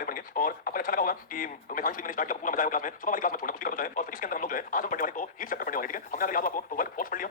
बारे में पढ़ेंगे। और आपको अच्छा लगा होगा कि मेधांश मैंने स्टार्ट किया, पूरा मजा आया क्लास में, सुबह वाली क्लास में छोड़ना कुछ भी करना चाहे। और फिजिक्स के अंदर हम लोग जो है आज हम पढ़ने वाले तो हीट चैप्टर पढ़ने वाले, ठीक है। हमने अगर याद हो आपको तो वर्क फोर्स पढ़ लिया,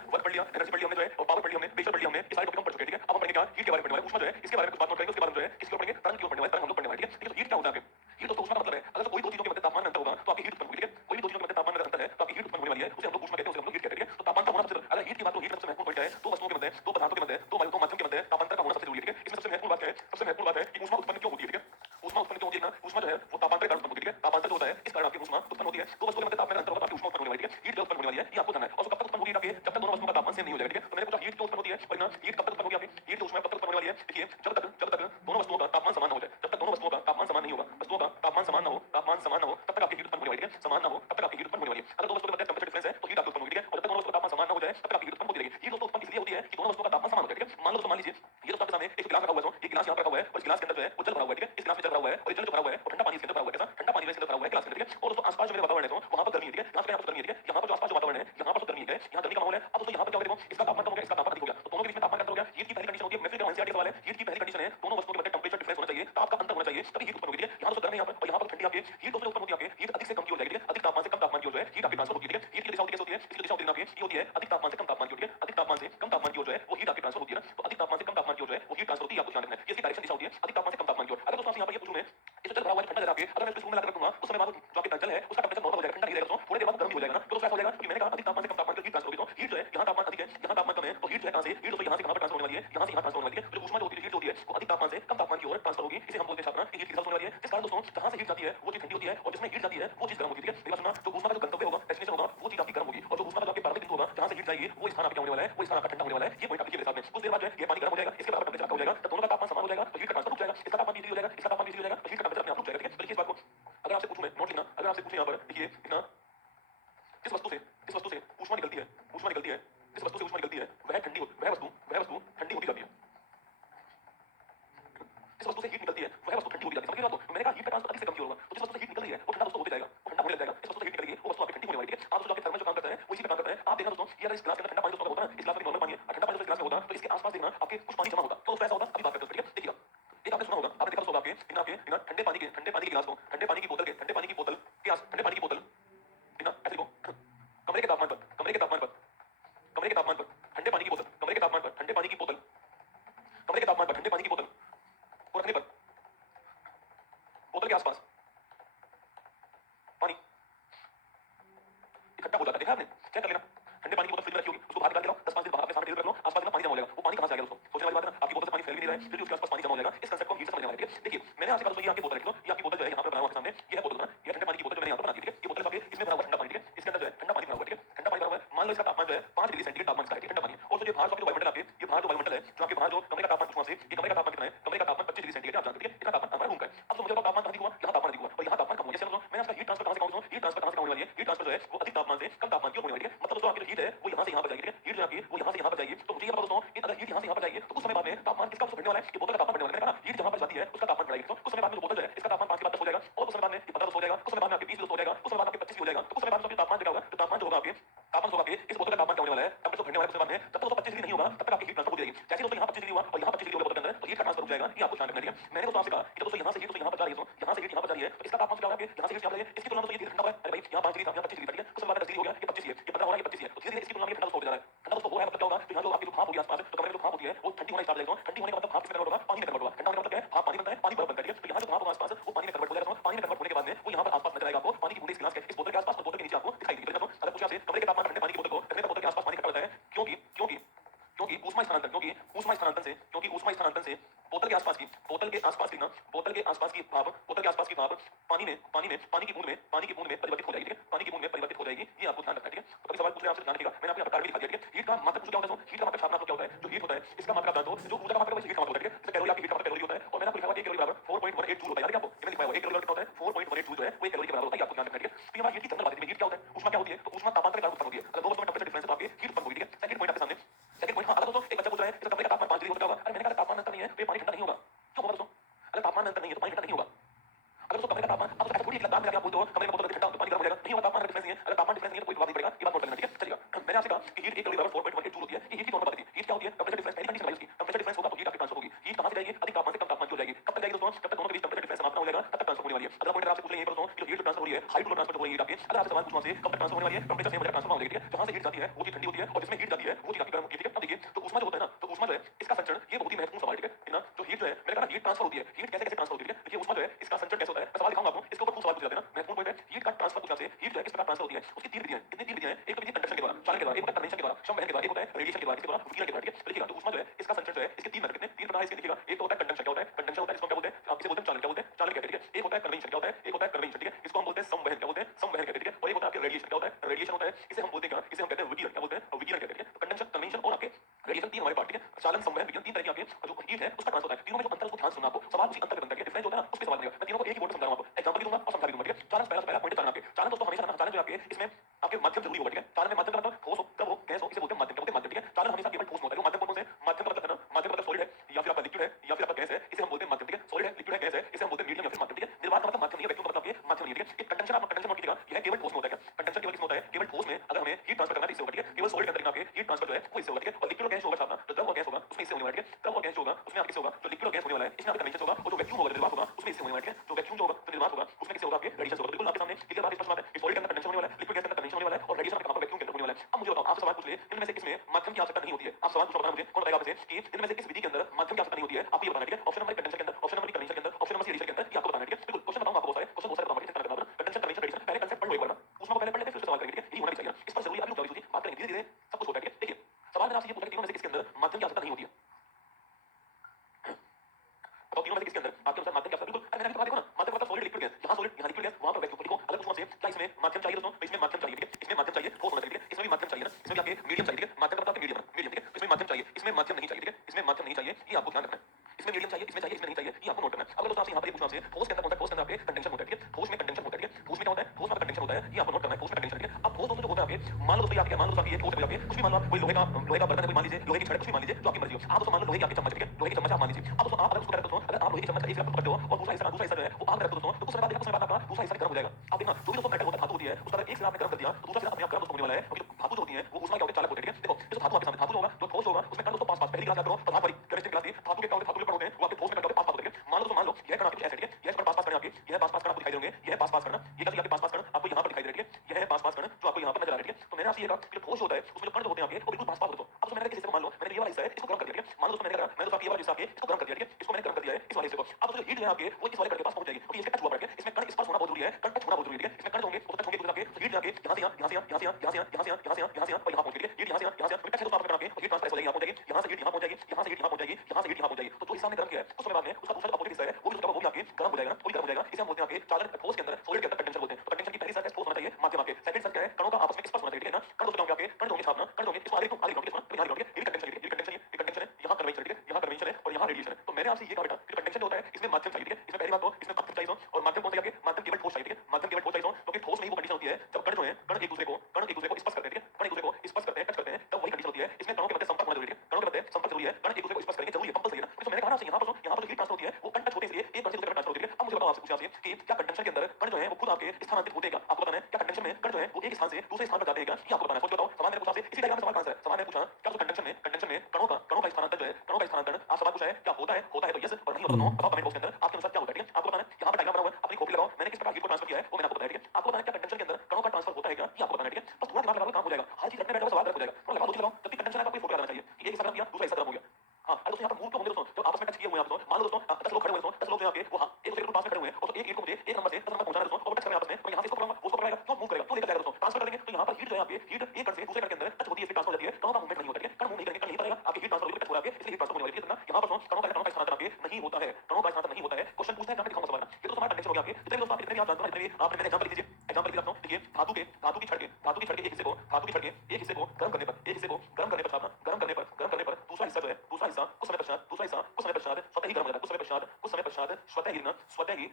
एनर्जी पढ़ लिया हमने जो है, और पावर पढ़ लिया हमने, प्रेशर पढ़ लिया हमने, ये सारे टॉपिक हम पढ़ चुके हैं, ठीक है। अब हम पढ़ेंगे क्या, हीट के बारे में पढ़ने वाले, ऊष्मा जो है इसके बारे में कुछ बात करेंगे। उसके बारे में जो है किसकी ओर पढ़ेंगे, तरंग की ओर पढ़ने वाले, तरंग हम लोग पढ़ने वाले, ठीक है। तो हीट क्या होता है, हीट दोस्तों ऊष्मा का मतलब है, अगर कोई दो चीजों के मध्य तापमान में अंतर होगा तो आपकी हीट उत्पन्न होगी, ठीक है। कोई भी दो चीजों के मध्य तापमान में अंतर है तो आपकी हीट उत्पन्न होने वाली है, उसे हम लोग ऊष्मा कहते हैं, उसे हम लोग हीट कहते हैं। तो तापमान का होना सबसे, अगर हीट की बात करो, हीट सबसे महत्वपूर्ण पॉइंट है, दो वस्तुओं के मध्य, दो पदार्थों के मध्य, दो माध्यम के मध्य तापांतर का होना सबसे जरूरी है, ठीक है। इसमें सबसे महत्वपूर्ण बात क्या है, सबसे महत्वपूर्ण बात है कि ऊष्मा उत्पन्न क्यों होती है, ठीक है। ऊष्मा उत्पन्न क्यों होती है ना, ऊष्मा जो है वो तापांतर के कारण उत्पन्न होती है, ठीक है। तापांतर होता है इस कारण आपकी ऊष्मा उत्पन्न होती है। दो वस्तुओं के मध्य तापमान में अंतर होगा तो आपकी ऊष्मा उत्पन्न होने वाली है, हीट उत्पन्न होने वाली है, ये आपको जानना है। और कब तक उत्पन्न होगी आपकी, जब तक दोनों वस्तुओं का तापमान सेम नहीं हो जाएगा, ठीक है। तो मैंने पूछा हीट क्यों उत्पन्न होती है, और ना हीट कब तक उत्पन्न होगी आपकी, हीट ऊष्मा कब तक उत्पन्न होने वाली है, देखिए जब तक दोनों वस्तुओं का तापमान समान ना हो जाए, जब तक दोनों वस्तुओं का तापमान समान नहीं होगा, वस्तुओं का तापमान समान ना हो, तब तक आपकी हीट उत्पन्न होने वाली है, समान ना हो तब तक आपकी हीट उत्पन्न होने वाली है। अगर दो वस्तुओं के मध्य टेंपरेचर डिफरेंस है तो हीट आपकी उत्पन्न होगी, ठीक है। और जब तक दोनों वस्तुओं का तापमान समान ना हो जाए तब तक आपकी हीट उत्पन्न होती रहेगी। हीट दोस्तों उत्पन्न इसलिए होती है कि दोनों वस्तुओं का तापमान समान हो जाए, ठीक है। मान लो, मान लीजिए ये दोस्तों आपके सामने एक गिलास रखा हुआ है, एक गिलास यहाँ पर रखा हुआ है, और इस गिलास के अंदर जो है वो जल भरा हुआ है, ठीक है। इस गिलास में जल भरा हुआ है, और जल जो भरा हुआ है वो ठंडा पानी इसके अंदर भरा हुआ है, कैसा ठंडा पानी इसके अंदर भरा हुआ है गिलास के अंदर, ठीक है। और दोस्तों आसपास जो मेरे वातावरण है तो वहां पर गर्मी है, ठीक है। यहाँ पर गर्मी है, ठीक है। यहाँ पर जो आसपास जो वातावरण है यहाँ पर तो गर्मी है, यहाँ गर्मी का माहौल है। अब दोस्तों यहाँ पर क्या होगा, इसका तापमान कम हो गया, इसका तापमान अधिक हो गया, तो दोनों के बीच में तापमान का अंतर हो गया। हीट की पहली कंडीशन होती है, मैं फिर एनसीईआरटी सवाल है, हीट की पहली कंडीशन है दोनों वस्तुओं के मध्य टेंपरेचर डिफरेंस होना चाहिए, ताप का अंतर होना चाहिए, तभी हीट उत्पन्न होगी, ठीक है। यहाँ दोस्तों गर्म है यहाँ पर, और यहाँ पर ठंडी आपकी हीट दोस्तों उत्पन्न होती है, आपकी हीट अधिक से कम की ओर जाएगी, ठीक है। अधिक तापमान से कम तापमान की ओर जो है हीट आपकी ट्रांसफर होती है, ठीक है। हीट की दिशा होती है, कैसे होती है, इसकी दिशा होती है आपकी, ये होती है अधिक तापमान से कम तापमान की ओर, ठीक है। अधिक तापमान से कम तापमान की ओर जो है वो हीट आपकी ट्रांसफर होती है ना, तो अधिक तापमान से कम तापमान की ओर जो है वो हीट ट्रांसफर होती है, आपको ध्यान रखना है, इसकी डायरेक्शन दिशा होती है अधिक तापमान से कम तापमान की ओर। अगर दोस्तों आपसे यहाँ पर ये पूछूं मैं, इस जल भरा हुआ है ठंडा जल आपके, अगर मैं इसको में लगाकर रखूंगा उस समय बाद जो आपका जल है उसका टेंपरेचर नॉर्मल हो जाएगा, ठंडा नहीं रहेगा, थोड़ी देर बाद गर्म हो जाएगा ना, तो ऐसा हो जाएगा कि मैंने कहा अधिक तापमान से कम तापमान की हीट ट्रांसफर होगी, तो हीट जो है यहाँ तापमान अधिक है, यहाँ तापमान कम है, तो हीट जो है कहां से, हीट दोस्तों यहाँ से कहां पर ट्रांसफर होने वाली है, यहाँ से यहाँ ट्रांसफर होने वाली है। जो ऊष्मा जो होती है, हीट होती है वो अधिक तापमान से कम तापमान की ओर ट्रांसफर होगी, इसे हम बोलते हैं छात्रा हीट की ट्रांसफर होने वाली है। जिस कारण दोस्तों जहां से हीट जाती है वो चीज ठंडी होती है, और जिसमें हीट जाती है वो चीज गर्म होती है, ठीक है। मेरी बात सुनना, जो ऊष्मा का जो गंतव्य होगा, डेस्टिनेशन होगा, वो चीज आपकी गर्म होगी, और जो ऊष्मा का जो आपके प्रारंभिक बिंदु होगा जहां से हीट जाएगी वो स्थान आपका होने वाला है, वो स्थान आपका ठंडा होने वाला है। ये पॉइंट आप लिखिए साथ में। कुछ देर बाद जो है ये पानी गर्म हो जाएगा, इसके बराबर टेंपरेचर आपका हो जाएगा, तब दोनों का तापमान समान हो जाएगा तो हीट का ट्रांसफर रुक जाएगा, इसका तापमान भी इजीली हो जाएगा, इसका तापमान भी इजीली हो जाएगा, तो हीट का टेंपरेचर अपने आप रुक जाएगा, ठीक है। तो देखिए इस बात को, अगर आपसे पूछूं मैं, नोट लिखना, अगर आपसे पूछे यहाँ पर देखिए लिखना, किस वस्तु से ऊष्मा निकलती है, ऊष्मा निकलती है, किस वस्तु से ऊष्मा निकलती है, वह वस्तु ठंडी होती जाती है। जिस वस्तु से हीट निकलती है वह वस्तु ठंडी होती जाती है, समझ रहे हो आप? तो मैंने कहा हीट का ट्रांसफर अधिक से कम की होगा, तो जिस वस्तु से हीट निकल रही है वो ठंडा दोस्तों होते जाएगा, वो ठंडा होने लग जाएगा। जिस वस्तु से हीट निकलेगी वो वस्तु आपकी ठंडी होने वाली है, ठीक है। आप दोस्तों आपके थर्मल जो काम करता है वो इसी पे काम करता है। आप देखना दोस्तों, ये अगर इस गिलास के अंदर ठंडा पानी दोस्तों होता है, इस गिलास में नॉर्मल पानी है, ठंडा पानी इस गिलास में होता तो इसके आसपास देखना आपके कुछ पानी जमा होता, तो ऐसा होता, अभी बात करते हैं, ठीक है। देखिएगा, एक आपने सुना होगा, आपने देखा होगा आपके ठंडे पानी के गिलास को, ठंडे पानी की बोतल के ठंडे पानी की बोतल ऐसे को कमरे के तापमान पर, ठंडे पानी की बोतल, कमरे के तापमान पर ठंडे पानी की बोतल, ठंडे पानी की बोतल को रखने पर बोतल के आसपास पानी इकट्ठा हो जाता है, देखा आपने, चेक कर लेना। ठंडे पानी की बोतल फ्रिज में रखी होगी, उसको बाहर निकाल के लाओ, 10-5 दिन बाहर अपने सामने टेबल पे रख लो, आसपास में पानी जमा हो जाएगा, वो पानी कहां से आ गया दोस्तों, सोचने वाली बात है ना। आपकी बोतल से पानी फैल भी नहीं रहा है, फिर भी उसके आसपास पानी जमा हो जाएगा, इस कांसेप्ट को हम हीट से समझने वाले हैं, ठीक है। देखिए मैंने आपसे कहा दोस्तों, ये आपकी बोतल रखी लो, ये आपकी बोतल जो है यहाँ पर बना हुआ आपके सामने, ये है बोतल ना, ये ठंडे पानी की बोतल जो मैंने यहाँ पर बना दी, ठीक है। ये बोतल आपके इसमें भरा हुआ ठंडा पानी, ठीक है, इसके अंदर जो है ठंडा पानी भरा हुआ है, ठीक है, ठंडा पानी भरा हुआ है। मान लो इसका तापमान जो है 5 डिग्री सेंटीग्रेड तापमान का है, ठंडा पानी है। और जो बाहर जो वायुमंडल आपके, ये बाहर जो वायुमंडल है, जो आपके बाहर जो कमरे का तापमान पूछना से, ये कमरे का तापमान कितना है, कमरे का तापमान 25 डिग्री सेंटीग्रेड आप जानते हैं, इतना तापमान हमारा रूम का है। अब तो मुझे बताओ तापमान अधिक हुआ, यहाँ तापमान अधिक हुआ, और यहाँ तापमान कम हो गया, चलो मैंने आपका हीट ट्रांसफर कहां से कहूं, हीट ट्रांसफर कहां से होने वाली है, हीट ट्रांसफर जो है वो अधिक तापमान से कम तापमान की ओर होने वाली है। मतलब दोस्तों आपकी जो हीट है वो यहाँ से यहाँ पर जाएगी, ठीक है। हीट जो आपकी वो यहाँ से यहाँ पर जाएगी, तो मुझे ये बताओ दोस्तों, इन अगर हीट यहाँ से यहाँ पर जाएगी तो कुछ समय बाद में तापमान किसका बढ़ने वाला है, ये बोतल का तापमान बढ़ने वाला है, मैंने कहा हीट जहाँ पर जाती है उसका तापमान बढ़ाएगी, तो कुछ समय बाद में जो बोतल जो है इसका तापमान 5 के बाद 10 हो जाएगा, और कुछ समय बाद में 15 हो जाएगा, कुछ समय बाद में आपके 20 हो जाएगा, कुछ समय बाद आपके 25 हो जाएगा, तो कुछ समय बाद में तापमान क्या होगा, तो तापमान जो होगा आपके, तापमान होगा आपके, इस बोतल का तापमान क्या होने वाला है, तब तक बढ़ने वाला है। कुछ समय बाद में जब तक 25 डिग्री नहीं होगा तब तक आपकी हीट ट्रांसफर होती रहेगी। जैसे दोस्तों यहाँ 25 डिग्री हुआ और यहाँ 25 डिग्री होगा बोतल के अंदर, तो हीट का ट्रांसफर हो जाएगा, ये आपको ध्यान रखना है, ठीक है। मैंने दोस्तों आपसे कहा कि दोस्तों यहाँ से हीट दोस्तों यहाँ पर जा रही है, यहाँ से हीट यहाँ पर जा रही है, तो इसका तापमान क्या होगा, यहाँ से हीट यहाँ पर इसकी तुलना में तो ये ठंडा है, अरे भाई यहाँ 5 डिग्री था, यहाँ 25 डिग्री था, कुछ समय बाद 10 डिग्री हो गया, ये 25 है, ये 15 हो रहा है, ये 25 है, तो धीरे-धीरे इसकी तुलना में ठंडा हो जा रहा है। ठंडा दोस्तों वो है मतलब क्या होगा, तो यहाँ जो आपकी जो भाप होगी आसपास, तो कमरे में जो भाप होती है वो ठंडी होना स्टार्ट हो जाएगी, ठंडी होने का मतलब भाप किसमें कन्वर्ट होगा, पानी में कन्वर्ट होगा। ठंडा होने का मतलब क्या है, भाप पानी बनता है, पानी बर्फ बनता है, ठीक है। तो यहाँ जो भाप होगा आसपास वो पानी में कन्वर्ट हो जाएगा, पानी में कन्वर्ट होने के बाद में वो यहाँ पर आसपास नजर आएगा आपको, पानी की बूंदें इस गिलास के इस बोतल के आसपास, तो बोतल के नीचे आपको दिखाई देगी। तो अगर पूछा आपसे कमरे के तापमान ठंडे पानी की बोतल को रखने पर बोतल के आसपास पानी इकट्ठा होता है, क्योंकि क्योंकि क्योंकि ऊष्मा स्थानांतरण, ऊष्मा स्थानांतरण से बोतल के आसपास की ना, बोतल के आसपास की भाप पानी की बूंद में परिवर्तित हो जाएगी, ठीक है। पानी की बूंद में परिवर्तित हो जाएगी, ये आपको ध्यान रखना है, ठीक है। तो कभी सवाल पूछ रहे हैं आपसे ध्यान रखिएगा, मैंने आपको यहाँ पर टारगेट दिखा दिया, ठीक है। हीट का मात्रक पूछा क्या होता है, हीट का मात्रक छापना क्या होता है, जो हीट होता है इसका मात्रक आप जानते हो, जो ऊर्जा का मात्रक है वो हीट का मात्रक होता है, ठीक है। जैसे कैलोरी आपकी हीट का मात्रक कैलोरी होता है, और मैंने आपको लिखा हुआ है 1 कैलोरी बराबर 4.18 जूल होता है, याद है आपको, मैंने लिखा हुआ है 1 कैलोरी कितना होता है, 4.18 जूल जो है वो 1 कैलोरी के बराबर होता है, आपको ध्यान रखना है, ठीक है। तो हमारी हीट की जनरल बात है, हीट क्या होता है, ऊष्मा क्या होती है, तो ऊष्मा तापमान के कारण उत्पन्न होती है। अगर दो वस्तुओं में टेंपरेचर डिफरेंस है तो आपकी हीट उत्पन्न होगी, ठीक है। सेकंड पॉइंट आपके सामने, सेकंड पॉइंट, हाँ अगर दोस्तों एक बच्चा पूछ रहा है इसका कमरे का तापमान 5 डिग्री होता होगा, अरे मैंने कहा तापमान अंतर नहीं है तो ये पानी ठंडा नहीं होगा, क्यों होगा दोस्तों, अगर तापमान अंतर नहीं है तो पानी ठंडा नहीं होगा। अगर दोस्तों कमरे का तापमान, अब तो ऐसा थोड़ी एक लगाम में आप बोलते हो कमरे में बोतल ठंडा तो पानी गर्म हो जाएगा, नहीं होगा, तापमान का डिफरेंस नहीं है, अगर तापमान डिफरेंस नहीं है तो कोई प्रभाव नहीं पड़ेगा, ये बात नोट करना, ठीक है। चलिएगा, मैंने आपसे कहा कि हीट 1 कैलोरी बराबर 4.18 जूल होती है, ये हीट की फॉर्मूला बताई थी। हीट क्या होती है, टेंपरेचर डिफरेंस, पहली कंडीशन लगाई उसकी, टेंपरेचर डिफरेंस होगा तो हीट आपके ट्रांसफर होगी। हीट कहां से जाएगी? अधिक तापमान से कम तापमान की हो जाएगी। कब तक जाएगी दोस्तों? जब तक दोनों के बीच टेंपरेचर डिफरेंस समाप्त ना हो जाएगा, तब तक ट्रांसफर होने वाली है। अगला पॉइंट आपसे पूछ लेंगे दोस्तों कि हीट ट्रांसफर हो रही है, हाई टू लो ट्रांसफर हो रही है हीट आपकी। अगर आपसे सवाल पूछूं आपसे कब तक ट्रांसफर होने वाली है, टेंपरेचर सेम हो जाएगा, ट्रांसफर हो जाएगी, ठीक है? जहां से हीट जाती है वो चीज ठंडी होती है और जिसमें हीट जाती है वो चीज आपकी गर्म होती है, ठीक है? अब देखिए तो ऊष्मा जो होता है ना, तो ऊष्मा जो है इसका संचरण ये बहुत ही महत्वपूर्ण सवाल, ठीक है ना? जो हीट जो है मैंने कहा हीट ट्रांसफर होती है, हीट कैसे कैसे ट्रांसफर होती है, देखिए ऊष्मा जो है इसका संचरण कैसे होता है, मैं सवाल दिखाऊंगा आपको, इसके ऊपर खूब सवाल पूछ जाते हैं ना, महत्वपूर्ण पॉइंट है। हीट का ट्रांसफर पूछा से हीट जो है किस प्रकार ट्रांसफर होती है, उसकी तीन विधियां हैं। कितनी तीन विधियां हैं? एक तो विधि कंडक्शन के द्वारा, चालन के द्वारा, एक होता है कन्वेंशन के द्वारा, संवहन के द्वारा, एक होता है रेडिएशन के द्वारा, इसके द्वारा विकिरण के द्वारा, ठीक है? तो देखिएगा तो ऊष्मा जो है इसका संचरण जो है इसके तीन मेथड, कितने तीन प्रकार है इसके, देखिएगा एक तो होता है कंडक्शन, क्या होता है कंडक्शन, होता है इसको क्या बोलते हैं, आप इसे बोलते हैं चालन, क्या बोलते हैं चालन कहते हैं, ठीक है? एक होता है कन्वेंशन, क्या होता है एक होता है कन्वेंशन, ठीक है? इसको हम बोलते हैं संवहन, क्या बोलते हैं संवहन कहते हैं, ठीक है? और एक होता है आपके रेडिएशन, क्या होता है रेडिएशन होता है, इसे हम बोलते हैं क्या, इसे हम कहते हैं विकिरण, क्या बोलते हैं विकिरण कहते हैं, ठीक है? तो कंडक्शन कन्वेंशन और आपके रेडिएशन तीन हमारे पार्ट, ठीक है? चालन संवहन विकिरण तीन तरह की आपके जो हीट है उसका ट्रांसफर होता है। तीनों में जो अंतर है उसको ध्यान से सुनना आपको, सवाल उसी अंतर पे बनता है, डिफरेंस होता है ना उस पे सवाल बनेगा। मैं तीनों को एक ही बोर्ड पे समझा रहा हूं आपको, एग्जांपल भी दूंगा और समझा भी दूंगा, ठीक है? चालन पहला पॉइंट चालन आपके, चालन दोस्तों हमेशा ना चालन जो आपके इसमें आपके माध्यम जरूरी होगा, ठीक है? चालन में माध्यम का मतलब ठोस हो कब हो गैस हो, इसे बोलते हैं माध्यम, क्या बोलते हैं माध्यम, ठीक है? चालन हमेशा केवल ठोस में होता है, माध्यम कौन से माध्यम का मतलब है ना, माध्यम का मतलब सॉलिड है या फिर आपका लिक्विड है या फिर आपका गैस है, इसे हम बोलते हैं माध्यम, ठीक है? सॉलिड है लिक्विड है गैस है, इसे हम बोलते हैं मीडियम या फिर माध्यम, ठीक है? निर्वात का मतलब माध्यम नहीं है, वैक्यूम का मतलब आपके माध्यम नहीं है, ठीक है? एक कंडक्शन, आप कंडक्शन नोट कीजिएगा, यह केवल ठोस में होता है, क्या कंडक्शन केवल किसमें होता है, केवल ठोस में। अगर हमें हीट ट्रांसफर करना है तो इससे होगा, ठीक है? केवल सॉलिड के अंदर आपके हीट ट्रांसफर जो है वो इससे होगा, ठीक है? और लिक्विड और गैस होगा साथ में, जो द्रव और गैस होगा उसमें इससे होने वाला है, ठीक है? द्रव और गैस होगा उसमें आपके से होगा, जो लिक्विड और गैस होने वाला है इसमें आपका कन्वेंशन होगा, और जो वैक्यूम होगा निर्वात होगा उसमें इससे होने वाला है, ठीक है? जो वैक्यूम जो होगा तो निर्वात होगा उसमें किससे होगा आपके रेडिएशन होगा। बिल्कुल आपके सामने क्लियर बात, स्पष्ट बात है कि सॉलिड के अंदर कंडक्शन होने वाला है, लिक्विड गैस के अंदर कन्वेंशन होने वाला है और रेडिएशन आपके वैक्यूम के अंदर होने वाला है। अब मुझे बताओ, आपसे सवाल पूछ ले इनमें से किसमें माध्यम की आवश्यकता नहीं होती है, आप सवाल पूछो बताना मुझे, कौन बताएगा आपसे कि इनमें से किस विधि के अंदर माध्यम की आवश्यकता नहीं होती है, आप ये बताना, ठीक है? ऑप्शन नंबर कंडक्शन के अंदर, ऑप्शन नंबर कन्वेंशन के अंदर, ऑप्शन नंबर रेडिएशन के अंदर, ये आपको बताना है, ठीक है? बिल्कुल क्वेश्चन बताऊंगा आपको, बहुत सारे क्वेश्चन बहुत सारे बताऊंगा, कितना करना है कंडक्शन कन्वेंशन रेडिएशन, पहले कांसेप्ट पढ़ लो एक बार ना, ऊष्मा को पहले पढ़ लेते हैं फिर सवाल करेंगे, ठीक है? यही होना भी चाहिए ना, इस पर जरूरी है, अभी रुक जाओ, बात करेंगे धीरे-धीरे, सब कुछ होता है, ठीक है? देखिए सवाल मैंने आपसे ये पूछा कि तीनों में से किसके अंदर माध्यम की आवश्यकता नहीं होती है, तो तीनों में से किसके अंदर आपके अनुसार माध्यम की आवश्यकता, बिल्कुल अरे मैंने तो देखो ना, माध्यम मतलब सॉलिड लिक्विड गैस, यहाँ सॉलिड यहाँ लिक्विड गैस वहाँ पर वैक्यूम, देखो अगर पूछूं आपसे क्या इसमें माध्यम चाहिए दोस्तों, तो इसमें माध्यम चाहिए, ठीक है? इसमें माध्यम चाहिए, ठोस होना चाहिए, ठीक है? इसमें भी माध्यम चाहिए ना, इसमें भी आपके मीडियम चाहिए, ठीक है? माध्यम का मतलब मीडियम मीडियम, ठीक है? इसमें माध्यम चाहिए, इसमें माध्यम नहीं चाहिए, ठीक है? इसमें माध्यम नहीं चाहिए, ये आपको ध्यान रखना है। इसमें मीडियम चाहिए, इसमें चाहिए, इसमें नहीं चाहिए, ये आपको नोट करना है। अगर दोस्तों आपसे यहाँ पर ये पूछना आपसे ठोस के अंदर कौन सा, ठोस के अंदर आपके कंडक्शन होता है, ठीक है? ठोस में कंडक्शन होता है, ठीक है? ठोस में क्या होता है, ठोस में कंडक्शन होता है, ये आपको नोट करना है, ठोस में कंडक्शन, ठीक है? अब ठोस दोस्तों जो होता है आपके, मान लो दोस्तों आपके, मान लो आपकी ये ठोस है आपके, कुछ भी मान लो आप, कोई लोहे का बर्तन है, कोई मान लीजिए लोहे की छड़, कुछ भी मान लीजिए जो आपकी मर्जी हो, आप दोस्तों मान लो लोहे की आपकी चम्मच, ठीक है? लोहे की चम्मच आप मान लीजिए। अब दोस्तों आप अगर उसको दोस्तों अगर आप लोहे की चम्मच का एक सिरा पकड़ते हो और दूसरा हिस्सा जो है वो आग में रख दो दोस्तों, तो कुछ समय बाद देखा, कुछ समय बाद आपका दूसरा हिस्सा गर्म हो जाएगा। आप देखना जो भी दोस्तों मेटल होता है, धातु होती है, उसका अगर एक सिरा आपने गर्म कर दिया तो दूसरा सिरा अपने आप गर्म दोस्तों होने वाला है, क्योंकि धातु जो होती है वो ऊष्मा के चालक होते हैं, ठीक है? देखो ये जो धातु आपके सामने धातु जो होगा, जो ठोस होगा उसमें कण दोस्तों पास पास, पहली क्लास याद करो पदार्थ वाली केमिस्ट्री क्लास थी, धातु के क्या होते हैं, धातु के कण होते हैं वो आपके ठोस में कण पास पास होते हैं। मान लो दोस्तों, मान लो यह कण आपके ऐसे, ठीक है? यह कण पास पास कण आपके, यह पास पास कण आपको दिखाई देंगे, यह पास पास कण, ये क्या आपके पास पास कण आपको यहाँ पर दिखाई दे रहे हैं, ठीक है? यह पास पास कण जो आपको यहाँ पर नजर आ रहे हैं, ठीक है? तो मैंने आपसे ये कहा कि जो ठोस होता है उसमें जो कण जो होते हैं आपके वो बिल्कुल पास पास होते हैं। अब दोस्तों मैंने किसी से मान लो मैंने ये वाला हिस्सा है इसको गर्म कर दिया, ठीक है? मान लो दोस्तों मैंने कहा मैंने दोस्तों ये वाला हिस्सा आपके इसको गर्म कर दिया, ठीक है? इसको मैंने गर्म कर दिया है इस वाले हिस्से को। अब दोस्तों हीट जो है आपके वो इस वाले कण के पास पहुंच जाएगी, क्योंकि इसमें टच हुआ पड़ेगा, इसमें कण स्पर्श होना बहुत जरूरी है, कण टच होना बहुत जरूरी है, ठीक है? इसमें कण होंगे वो टच होंगे आपके, तो हीट आपके यहाँ से यहाँ यहाँ से यहाँ यहाँ से यहाँ यहाँ से यहाँ यहाँ से यहाँ और यहाँ पहुंच गई, हीट यहाँ से यहाँ टच है दोस्तों आपके, हीट ट्रांसफर हो जाएगी, यहाँ पहुंच जाएगी, यहाँ से हीट यहाँ पहुंच जाएगी, यहाँ से हीट यहाँ पहुंच जाएगी, यहाँ से हीट यहाँ पहुंच जाएगी। तो जो हिस्सा हमने गर्म किया है कुछ समय बाद में उसका दूसरा अपोजिट हिस्सा है वो भी उसका वो भी आपके गर्म हो जाएगा, वो भी गर्म हो जाएगा। इसे हम बोलते हैं आपके चालन ठोस के अंदर, सॉलिड के अंदर कंडक्शन बोलते हैं। तो कंडक्शन की पहली शर्त ठोस होना चाहिए, माध्यम आपके सेकंड शर्त क्या है, कणों का आपस में स्पर्श होना चाहिए, ठीक है ना? कण दोस्तों क्या होंगे आपके, कण होंगे साथ ना, कण होंगे इसको आगे तुम आगे होंगे, इसको यहाँ होंगे, ये कंडक्शन है, ये कंडक्शन है, ये कंडक्शन है, यहाँ कन्वेंशन है, यहाँ कन्वेंशन है और यहाँ रेडिएशन है। तो मैंने आपसे ये कहा बेटा कि कंडक्शन होता है इसमें माध्यम चाहिए, ठीक है? इसमें पहली बात तो इसमें माध्यम चाहिए और माध्यम कौन सा आपके, माध्यम केवल ठोस चाहिए, ठीक है? माध्यम केवल ठोस चाहिए, क्योंकि ठोस में ही वो कंडीशन होती है जब कण जो है कण एक दूसरे को स्पर्श करते हैं, ठीक है? कण एक दूसरे को स्पर्श करते हैं, टच करते हैं, तब वही कंडीशन होती है। इसमें कणों के मध्य संपर्क होना जरूरी है, कणों के मध्य संपर्क जरूरी है, कण एक दूसरे को स्पर्श करेंगे जरूरी है, कंपल्सरी है ना? तो मैंने कहा ना आपसे यहाँ पर जो हीट ट्रांसफर होती है वो कण टच होते हैं, इसलिए एक कण से दूसरे कण ट्रांसफर होती है। अब मुझे बताओ आपसे पूछा आपसे कि क्या कंडक्शन के अंदर कण जो है वो खुद आपके स्थानांतरित होते हैं, आपको बताना है क्या कंडक्शन में कण जो है वो एक स्थान से दूसरे स्थान पर जाते हैं, ये आपको बताना है। सोच बताओ, सवाल मैंने पूछा आपसे इसी डायग्राम में सवाल कहां से है, सवाल मैंने पूछा क्या कंडक्शन में कणों का स्थानांतरण जो है, कणों का स्थानांतरण आप सवाल पूछा है क्या होता है तो यस और नहीं होता तो नो। अब कमेंट बॉक्स के अंदर आपके अनुसार क्या होता है, ठीक है? आपको बताना है, यहाँ पर डायग्राम बना हुआ है, अपनी कॉपी लगाओ, मैंने किस प्रकार हीट को ट्रांसफर किया है वो मैंने आपको बताया, ठीक है? आपको बताना है क्या कंडक्शन के अंदर कणों का ट्रांसफर होता है क्या, ये आपको बताना है, ठीक है? बस थोड़ा दिमाग लगा लो काम हो जाएगा, हर चीज रटने बैठो सवाल गलत हो जाएगा, थोड़ा लगाओ लगाओ, जब भी कंडक्शन आएगा कोई फोटो लगाना चाहिए, एक हिस्सा गर्म किया दूसरा हिस्सा गर्म हो गया। हाँ अरे दोस्तों यहाँ पर मूव क्यों होंगे दोस्तों, जो आपस में टच किए हुए हैं दोस्तों, मान लो दोस्तों 10 लोग खड़े हुए हैं दोस्तों, 10 लोग जो आपके वो हाँ एक दूसरे के पास में खड़े हुए हैं और एक ईंट को मुझे एक नंबर से 10 नंबर पहुंचाना है दोस्तों और टच करें आपस में, तो यहाँ से इसको पकड़ूंगा उसको पकड़ेगा, क्यों मूव करेगा, क्यों लेकर जाएगा दोस्तों, ट्रांसफर करेंगे। तो यहाँ पर हीट जो है आपके हीट एक कण से दूसरे कण के अंदर टच होती है, इसलिए ट्रांसफर हो जाती है, कणों का मूवमेंट नहीं होता है, कण मूव नहीं करेंगे, कण नहीं करेगा, आपकी हीट ट्रांसफर होगी, टच हो रहा है इसलिए हीट ट्रांसफर होने वाली है ना। यहाँ पर कणों का स्थानांतरण आपके नहीं होता है, कणों का स्थानांतरण नहीं होता है। क्वेश्चन पूछते हैं जहां पे दिखाऊंगा सवाल ना, ये तो हमारा कंडक्शन हो गया आपके, जितने भी दोस्तों आप जितने भी आप जानते हो जितने भी आपने मैंने एग्जांपल लीजिए, एग्जांपल लीजिए आप देखिए धातु की छड़ के एक हिस्से को धातु की छड़ के एक हिस्से को गर्म करने पर, एक हिस्से को गर्म करने पर साथ गर्म करने पर दूसरा हिस्सा जो है दूसरा हिस्सा कुछ समय पश्चात दूसरा हिस्सा कुछ समय पश्चात स्वतः ही गर्म हो जाता है, कुछ समय पश्चात स्वतः ही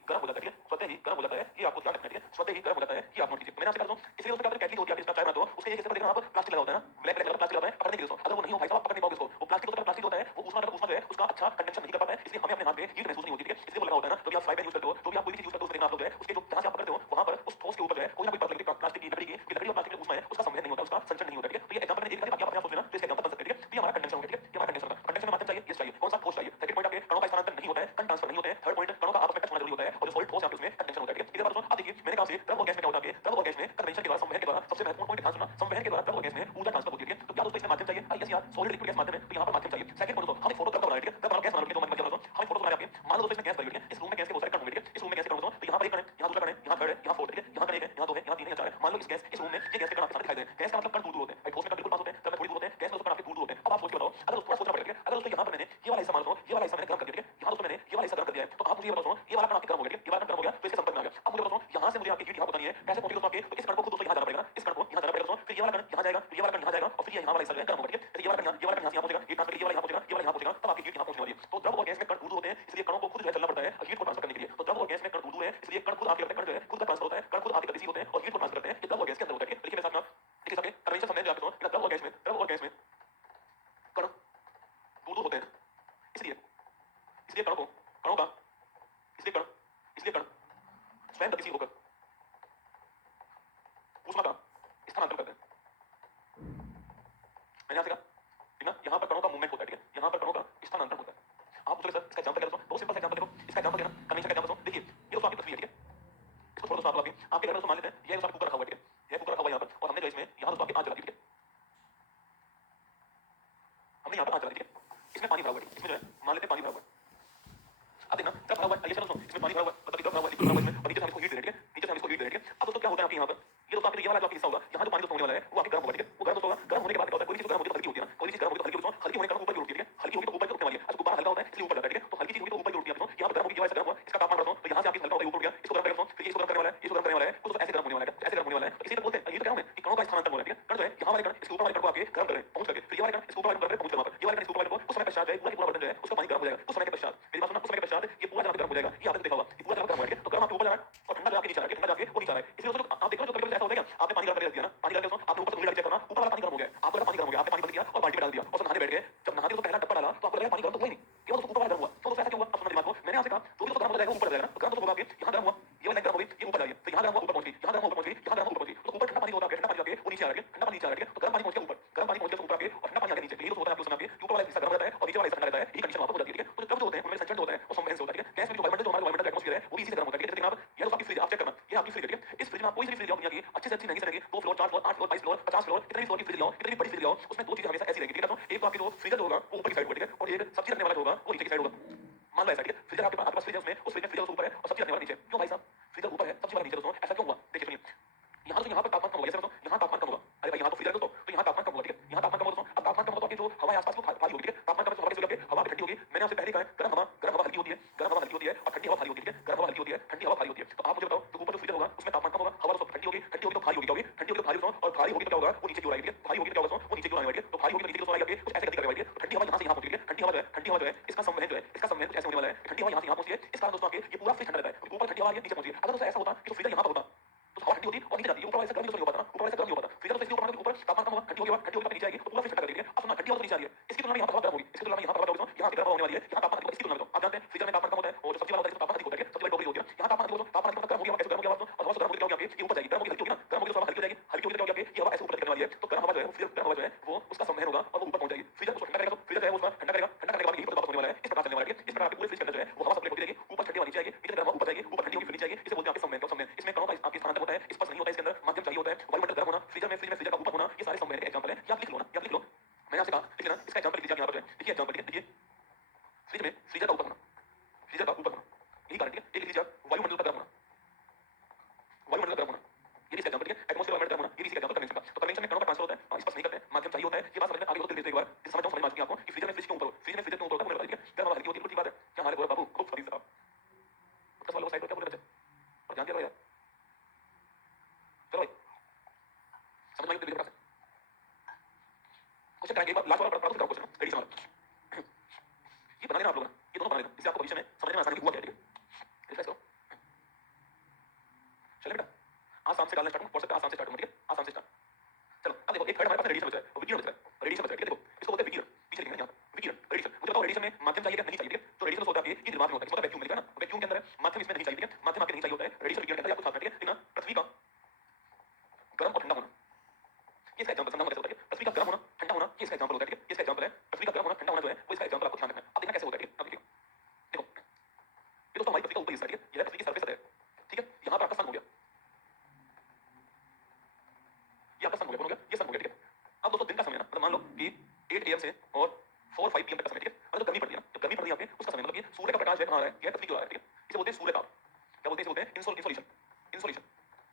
गर्म हो जाता है, स्वतः ही गर्म हो जाता है, ये आपको ध्यान रखना है, ठीक है? स्वतः ही गर्म हो जाता है, ये आप नोट कीजिए। मैंने आपसे कहा दोस्तों इसलिए दोस्तों क्या होता है, कैटलिक होती है इसका चाय बनाते हो उसके एक हिस्से पर देखना आप प्लास्टिक लगा होता है ना, ब्लैक ब्लैक प्लास्टिक लगा है पकड़ने के लिए दोस्तों, अगर वो नहीं हो भाई साहब आप पकड़ नहीं पाओगे उसको, वो प्लास्टिक होता है, प्लास्टिक होता है वो ऊष्मा जो है उसका अच्छा कंडक्शन नहीं कर पाता है, इसलिए हमें अपने हाथ में हीट महसूस नहीं होती, ठीक है? इसलिए वो लगा होता है ना, तो भी आप फ्राई पैन यूज करते हो, तो भी आप कोई भी चीज यूज करते हो उसमें देखना आप लोग जो है उसके जो जहां से आप पकड़ते हो वहां पर उस ठोस के ऊपर जो है कोई ना कोई परत लगती है प्लास्टिक की, लकड़ी और प्लास्टिक में ऊष्मा है उसका संवहन नहीं होता, उसका संचरण नहीं होता, ठीक है? तो ये एग्जांपल मैंने एक दिया, आप अपने आप सोच लेना, तो इसका एग्जांपल बन सकते हैं, ठीक है? तो ये हमारा कंडक्शन हो गया, ठीक है? ये हमारा कंडक्शन होगा। कंडक्शन में माध्यम चाहिए, यस चाहिए, कौन सा ठोस चाहिए, जो मन कर दोस्तों हमें फोटो बना के मान लो दोस्तों इसमें गैस भरी हुई है, इस रूम में गैस के बहुत सारे कण होंगे, इस रूम में गैस के कण दोस्तों, तो यहाँ पर एक कण है, यहाँ दूसरा कण है, यहाँ थर्ड है, यहाँ फोर्थ है, यहाँ कण एक है, यहाँ दो है, यहाँ तीन है, यहाँ चार है। मान लो इस गैस इस रूम में ये गैस के कण आपके सामने दिखाई दे, गैस का मतलब कण दूर दूर होते हैं, ठोस में कण बिल्कुल पास होते हैं, तरल में थोड़ी दूर होते हैं, गैस में दोस्तों कण आपके दूर दूर होते हैं। अब आप सोच के बताओ, अगर दोस्तों सोचना पड़ेगा, अगर दोस्तों यहाँ पर मैंने ये वाला हिस्सा मान लो, ये वाला हिस्सा मैंने गर्म कर दिया, ठीक है, यहाँ दोस्तों मैंने ये वाला हिस्सा गर्म कर दिया है, तो आप मुझे ये बताओ ये वाला कण आपके गर्म हो गया, ये वाला कण गर्म हो गया, तो इसके संपर्क में आ गया। अब मुझे बताओ यहाँ से मुझे आपकी हीट यहाँ बतानी है, कैसे पहुंची दोस्तों आपके, तो इस कण को खुद दोस्तों यहाँ जाना पड़ेगा, इस कण को यहाँ जाना पड़ेगा दोस्तों, फिर ये वाला कण यहाँ जाएगा, ये वाला कण यहाँ जाएगा और फिर ये यहाँ वाला हिस्सा गर्म होगा, ठीक है, ये वाला कण यहाँ से यहाँ पहुंचेगा, हीट ट्रांसफर ये वाला यहाँ पहुंचेगा, ये वाला यहाँ पहुंचेगा, तब आपकी हीट यहाँ पहुंचने वाली है। तो द्रव और गैस में कण दूर होते हैं, इसलिए कणों को खुद जो है चलना पड़ता है हीट को ट्रांसफर करने के लिए। तो द्रव और गैस में कण दूर है, इसलिए कण खुद आपके कण जो है खुद का ट्रांसफर होता है, कण खुद आपके गतिशील होते हैं और हीट को ट्रांसफर करते हैं, ये द्रव और गैस के अंदर होता है। देखिए मेरे साथ ना देखिए सबके कन्वेंशन समझेंगे आप दोस्तों, द्रव और गैस में कण दूर होते हैं, इसलिए इसलिए कणों को कणों का इसलिए कण स्वयं गतिशील होकर ऊष्मा का स्थानांतरण करते हैं। मैंने आपसे कहा ठीक ना, यहाँ पर कणों का मूवमेंट होता है, ठीक है, यहाँ पर कणों का स्थानांतरण होता है। आप पूछोगे सर इसका एग्जांपल क्या दोस्तों, बहुत सिंपल सा एग्जांपल देखो, इसका एग्जांपल देना कन्वेंशन का एग्जांपल दोस्तों। देखिए ये दोस्तों आपकी पृथ्वी है, ठीक है, इसको थोड़ा दोस्तों आपके घर में दोस्तों मान लेते हैं, ये दोस्तों कुकर रखा हुआ है, ठीक है, ये कुकर रखा हुआ है यहाँ पर, और हमने जो इसमें यहाँ दोस्तों आपकी आंच जला दी, ठीक है, हमने यहाँ पर आंच जला दी, ठीक है, इसमें पानी भरा हुआ है, इसमें जो है मान लेते हैं पानी भरा हुआ है। अब देखना जब भरा हुआ है, ये दोस्तों इसमें पानी भरा हुआ है, मतलब इधर भरा हुआ है, लिक्विड भरा हुआ है इसमें, और नीचे से हम इसको हीट दे रहे हैं, ठीक है, नीचे से हम इसको हीट दे रहे हैं, ठीक है। अब दोस्तों क्या होता है आपके यहाँ पर, ये दोस्तों आपके ये वाला जो आपका हिस्सा होगा, यहाँ जो पानी दोस्तों होने वाला है वो आपके गर्म होगा, ठीक है, वो गर्म दोस्तों होगा, गर्म होने के बाद क्या होता है, कोई चीज गर्म होती है तो हल्की होती है ना, कोई चीज गर्म होती है तो हल्की होती है, हल्की होने का ऊपर की उड़ती है, ठीक है, हल्की होगी तो ऊपर की उड़ने वाली है, अच्छा गुब्बारा हल्का होता है इसलिए ऊपर जाता है, ठीक है, तो हल्की चीज होगी तो ऊपर की उड़ती है दोस्तों, यहाँ पर गर्म होगी, ये वाला गर्म हुआ, इसका तापमान बढ़ा तो यहाँ से आपकी हल्का होगा ऊपर उड़ गया, इसको गर्म करेगा दोस्तों, फिर इसको गर्म करने वाला है, इसको गर्म करने वाला है, तो ऐसे गर्म होने वाला है, ऐसे गर्म होने वाला है, इसी को बोलते हैं, ये तो क्या है कि कणों का स्थानांतरण हो रहा है, ठीक है, कण जो है यहाँ वाले कण इसके ऊपर वाले कण को आपके गर्म कर रहे हैं पहुंच करके, फिर ये वाले कण इसके ऊपर वाले कण पर पहुंच कर वहां पर, ये वाले कण इसके ऊपर वाले को उस समय पश्चात है पूरा बर्तन जो है उसका पानी गर्म हो जाएगा, उस समय के पश्चात मेरी बात सुनना, उस समय के पश्चात ये पूरा जमा गर्म हो जाएगा, ये आपने देखा होगा, ये पूरा जमा गर्म हो गया, तो गर्म आपके ऊपर जा रहा है और ठंडा जाके नीचे आ रहा है, ठंडा जाके वो नीचे आ रहा है, इसलिए दोस्तों आप देखो जो कभी-कभी ऐसा होता है क्या, आपने पानी गर्म करके रख दिया ना, पानी गर्म करके आपने ऊपर से उंगली डाल चेक करना, ऊपर वाला पानी गर्म हो गया, आपका पानी गर्म हो गया, आपने पानी बंद किया और बाल्टी में डाल दिया और नहाने बैठ गए, जब नहाते तो पहला टप्पा डाला तो आपको लगा पानी गर्म तो हुआ ही नहीं, केवल ऊपर वाला गर्म हुआ, तो ऐसा क्यों हुआ, अब सुनना दिमाग को, मैंने आपसे कहा जो भी तो गर्म हो जाएगा ऊपर जाएगा ना, तो गर्म तो होगा आपके यहाँ गर्म हुआ, ये वाला गर्म हो गई, ये ऊपर आ गई, तो यहाँ गर्म हुआ ऊपर पहुंच गई, यहाँ गर्म हुआ ऊपर पहुंच गई, यहाँ गर्म हुआ ऊपर पहुंच गई, तो ऊपर ठंडा पानी होता है, ठंडा पानी जाके वो नीचे आ रहा है, ठंडा पानी नीचे आ रहा है, तो गर्म पानी पहुंच गया ऊपर, गर्म पानी पहुंच गया ऊपर आके और ठंडा पानी आके नीचे, यही तो होता है आपको सुना के ऊपर वाला हिस्सा गर्म रहता है और नीचे वाला हिस्सा ठंडा रहता है, यही कंडीशन वहां पर हो जाती है, ठीक है। तो जब जो होते हैं उनमें संचरण होता है और संवहन होता है, ठीक है, गैस में जो वायुमंडल जो हमारा वायुमंडल एटमॉस्फेयर है वो भी इसी से गर्म होता है, ठीक है। जनाब ये तो आपकी फ्रिज आप चेक करना, ये आपकी फ्रिज है, ठीक है, इस फ्रिज में आप कोई सी फ्रिज लाओ दुनिया की अच्छी से अच्छी महंगी से महंगी 2 floor 4 floor 8 floor 22 floor 50 floor इतनी फ्लोर की फ्रिज लाओ, इतनी बड़ी फ्रिज लाओ, उसमें दो चीजें हमेशा ऐसी रहेगी, ठीक है। एक तो आपकी जो फ्रीजर होगा वो ऊपर की साइड होगा, ठीक है, और एक सब्जी रखने वाला होगा वो नीचे की साइड होगा, मान लो ऐसा, ठीक है, फ्रीजर आपके पास फ्रिज है, उसमें उस फ्रिज में फ्रीजर ऊपर है और सब्जी रखने वाला नीचे, क्यों भाई साहब फ्रीजर ऊपर है सब्जी वाला नीचे, दोस्तों ऐसा क्यों हुआ, देखिए सुनिए, यहाँ तो यहाँ पर तापमान कम होगा, जैसे दोस्तों यहाँ तापमान कम होगा, अरे भाई यहाँ तो फ्रीजर है दोस्तों, तो यहाँ तापमान कम होगा, ठीक है, यहाँ तापमान कम होगा दोस्तों, अब तापमान कम होगा तो आपकी जो हवा आसपास की भारी होगी, ठीक है, तापमान कम है तो हवा कैसे होगी, हवा ठंडी होगी, मैंने आपसे पहले कहा है गर्म हवा हल्की होती है, गर्म हवा हल्की होती है और ठंडी हवा भारी होती है, ठीक है, गर्म हवा हल्की होती है, ठंडी हवा भारी होती है, तो आप मुझे बताओ तो ऊपर जो फ्रीजर होगा उसमें तापमान कम होगा, हवा दोस्तों ठंडी होगी तो भारी होगी, क्या होगी, ठंडी होगी तो भारी दोस्तों, और भारी होगी तो क्या होगा वो नीचे की ओर आएगी, भारी होगी तो क्या होगा दोस्तों वो नीचे की ओर आएगी, तो भारी होगी तो नीचे की ओर आएगी, कुछ ऐसे गति करेगी, तो ठंडी हवा यहाँ से यहाँ पहुंचेगी, ठंडी हवा जो है इसका संवहन जो है इसका संवहन कुछ ऐसे होने वाला है, ठंडी हवा यहाँ से यहाँ पहुंचेगी, इस कारण दोस्तों आपके ये पूरा फ्रिज ठंडा रहता है, ऊपर ठंडी हवा आ रही है नीचे पहुंची, अगर दोस्तों ऐसा होता कि तो फ्रीजर यहाँ पर होता तो हवा ठंडी होती और नीचे जाती, ऊपर वाले से गर्म नहीं हो पाता ना, ऊपर वाले से गर्म नहीं हो पाता, फ्रीजर तो इसलिए ऊपर तापमान कम होगा, ठंडी होगी नीचे आएगी तो पूरा फ्रिज ठंडा कर देगी, अब सुनना ठंडी हवा तो नीचे आ रही है, इसकी तुलना में यहाँ पर हवा गर्म होगी, इसकी तुलना में यहाँ पर हवा गर्म होगी, यहाँ पे गर्म होने वाली है, यहाँ तापमान अधिक होगा, इसकी तुलना में आप जानते हैं फ्रीजर में तापमान कम होता है और जो सब्जी वाला होता है इसमें तापमान अधिक होता है, सब्जी वाली टोकरी होती है, यहाँ तापमान अधिक होता है, तापमान अधिक होता है, गर्म होगी हवा कैसे गर्म होगी हवा, और हवा से गर्म होगी क्या होगी आपकी ये ऊपर जाएगी, गर्म होगी हल्की होगी ना, गर्म होगी तो हवा हल्की हो जाएगी, हल्की होगी तो क्या होगी ये हवा ऐसे ऊपर करने वाली है, तो गर्म हवा जो है फिर गर्म हवा जो है वो उसका संवहन होगा और वो ऊपर पहुंच जाएगी, फ्रीजर उसको ठंडा करेगा, तो फ्रीजर जो है वो उसका ठंडा करेगा, ठंडा करने के बाद यही वापस होने वाला है, इस प्रकार चलने वाला है, इस प्रकार आपके पूरे फ्रिज के अंदर जो है वो हवा सर्कुलेट होती रहेगी, ऊपर ठंडी हवा नीचे आएगी, नीचे गर्म हवा ऊपर जाएगी, ऊपर ठंडी होगी फिर नीचे आएगी, इसे बोलते हैं आपके संवहन, संवहन इसमें कणों का आपके स्थानांतरण होता है, स्पर्श नहीं होता है इसके अंदर, माध्यम चाहिए होता है, वायुमंडल गर्म होना, फ्रीजर में फ्रीजर का ऊपर होना, ये सारे संवहन के एग्जांपल है, आप लिख लो ना, आप लिख लो, मैंने आपसे कहा लिख लेना, इसका एग्जांपल लिख लीजिए यहाँ पर, देखिए एग्जांपल देखिए फ्रिज में फ्रीजर का ऊपर होना, फ्रीजर का ऊपर होना, यही कारण है, एक लिख लीजिए वायुमंडल का गर्म होना, वायुमंडल का गर्म होना, ये इसका एग्जांपल है, एटमॉस्फेयर वायुमंडल गर्म होना, ये इसका एग्जांपल कन्वेंशन का, तो कन्वेंशन में कणों का ट्रांसफर होता है, स्पर्श नहीं करते हैं, माध्यम चाहिए होता है, ये बात समझ में आगे होती है, एक बार समझ जाओ, समझ में आ चुकी है आपको कि फ्रीजर में फ्रिज के ऊपर, फ्रिज में फ्रीजर के ऊपर होता है, ठीक है, गर्म हवा हल्की होती है, कुछ बात है क्या हमारे गोरा बाबू खूब सही साहब, तो वालों साइड पर क्या बोल रहे थे और ध्यान दिया यार, चलो भाई समझ में आई तो देखो क्वेश्चन करेंगे एक बार, लास्ट वाला पढ़ा क्वेश्चन रेडी से हमारा ये बना लेना आप लोग ना, ये दोनों बना लेना, इससे आपको भविष्य में समझने में आसानी हुआ क्या, ठीक है, रिफ्रेश करो, चलिए बेटा आज शाम से डालना स्टार्ट करो, व्हाट्सएप पे आज शाम से स्टार्ट करो, ठीक है, आज शाम से स्टार्ट, चलो अब देखो एक थर्ड हमारे पास रेडिएशन बचा है, विकिरण बचा है, रेडिएशन बचा है, ठीक है, देखो इसको बोलते हैं विकिरण, पीछे लिखना है यहाँ विकिरण, रेडिएशन, मुझे बताओ रेडिएशन में माध्यम चाहिए क्या नहीं चाहिए, ठीक है, तो रेडिएशन होता है ये दिमाग में होता है, इसका वैक्यूम लिखा है ना, वैक्यूम के अंदर है, माध्यम इसमें नहीं चाहिए, ठीक है, माध्यम आपके नहीं चाहिए होता है, रेडिएशन विकिरण के अंदर आपको साथ में, ठीक है ना, पृथ्वी का गर्म और ठंडा होना, ये इसका एग्जांपल समझना कैसे होता है, पृथ्वी का गर्म होना ठंडा होना, ये इसका एग्जांपल होता है, ठीक है, इसका कहाँ आ रहा है, यह पृथ्वी की ओर आ रहा है, ठीक है। इसे बोलते हैं सूर्य ताप। क्या बोलते हैं, इसे बोलते हैं इंसोलेशन। इंसोलेशन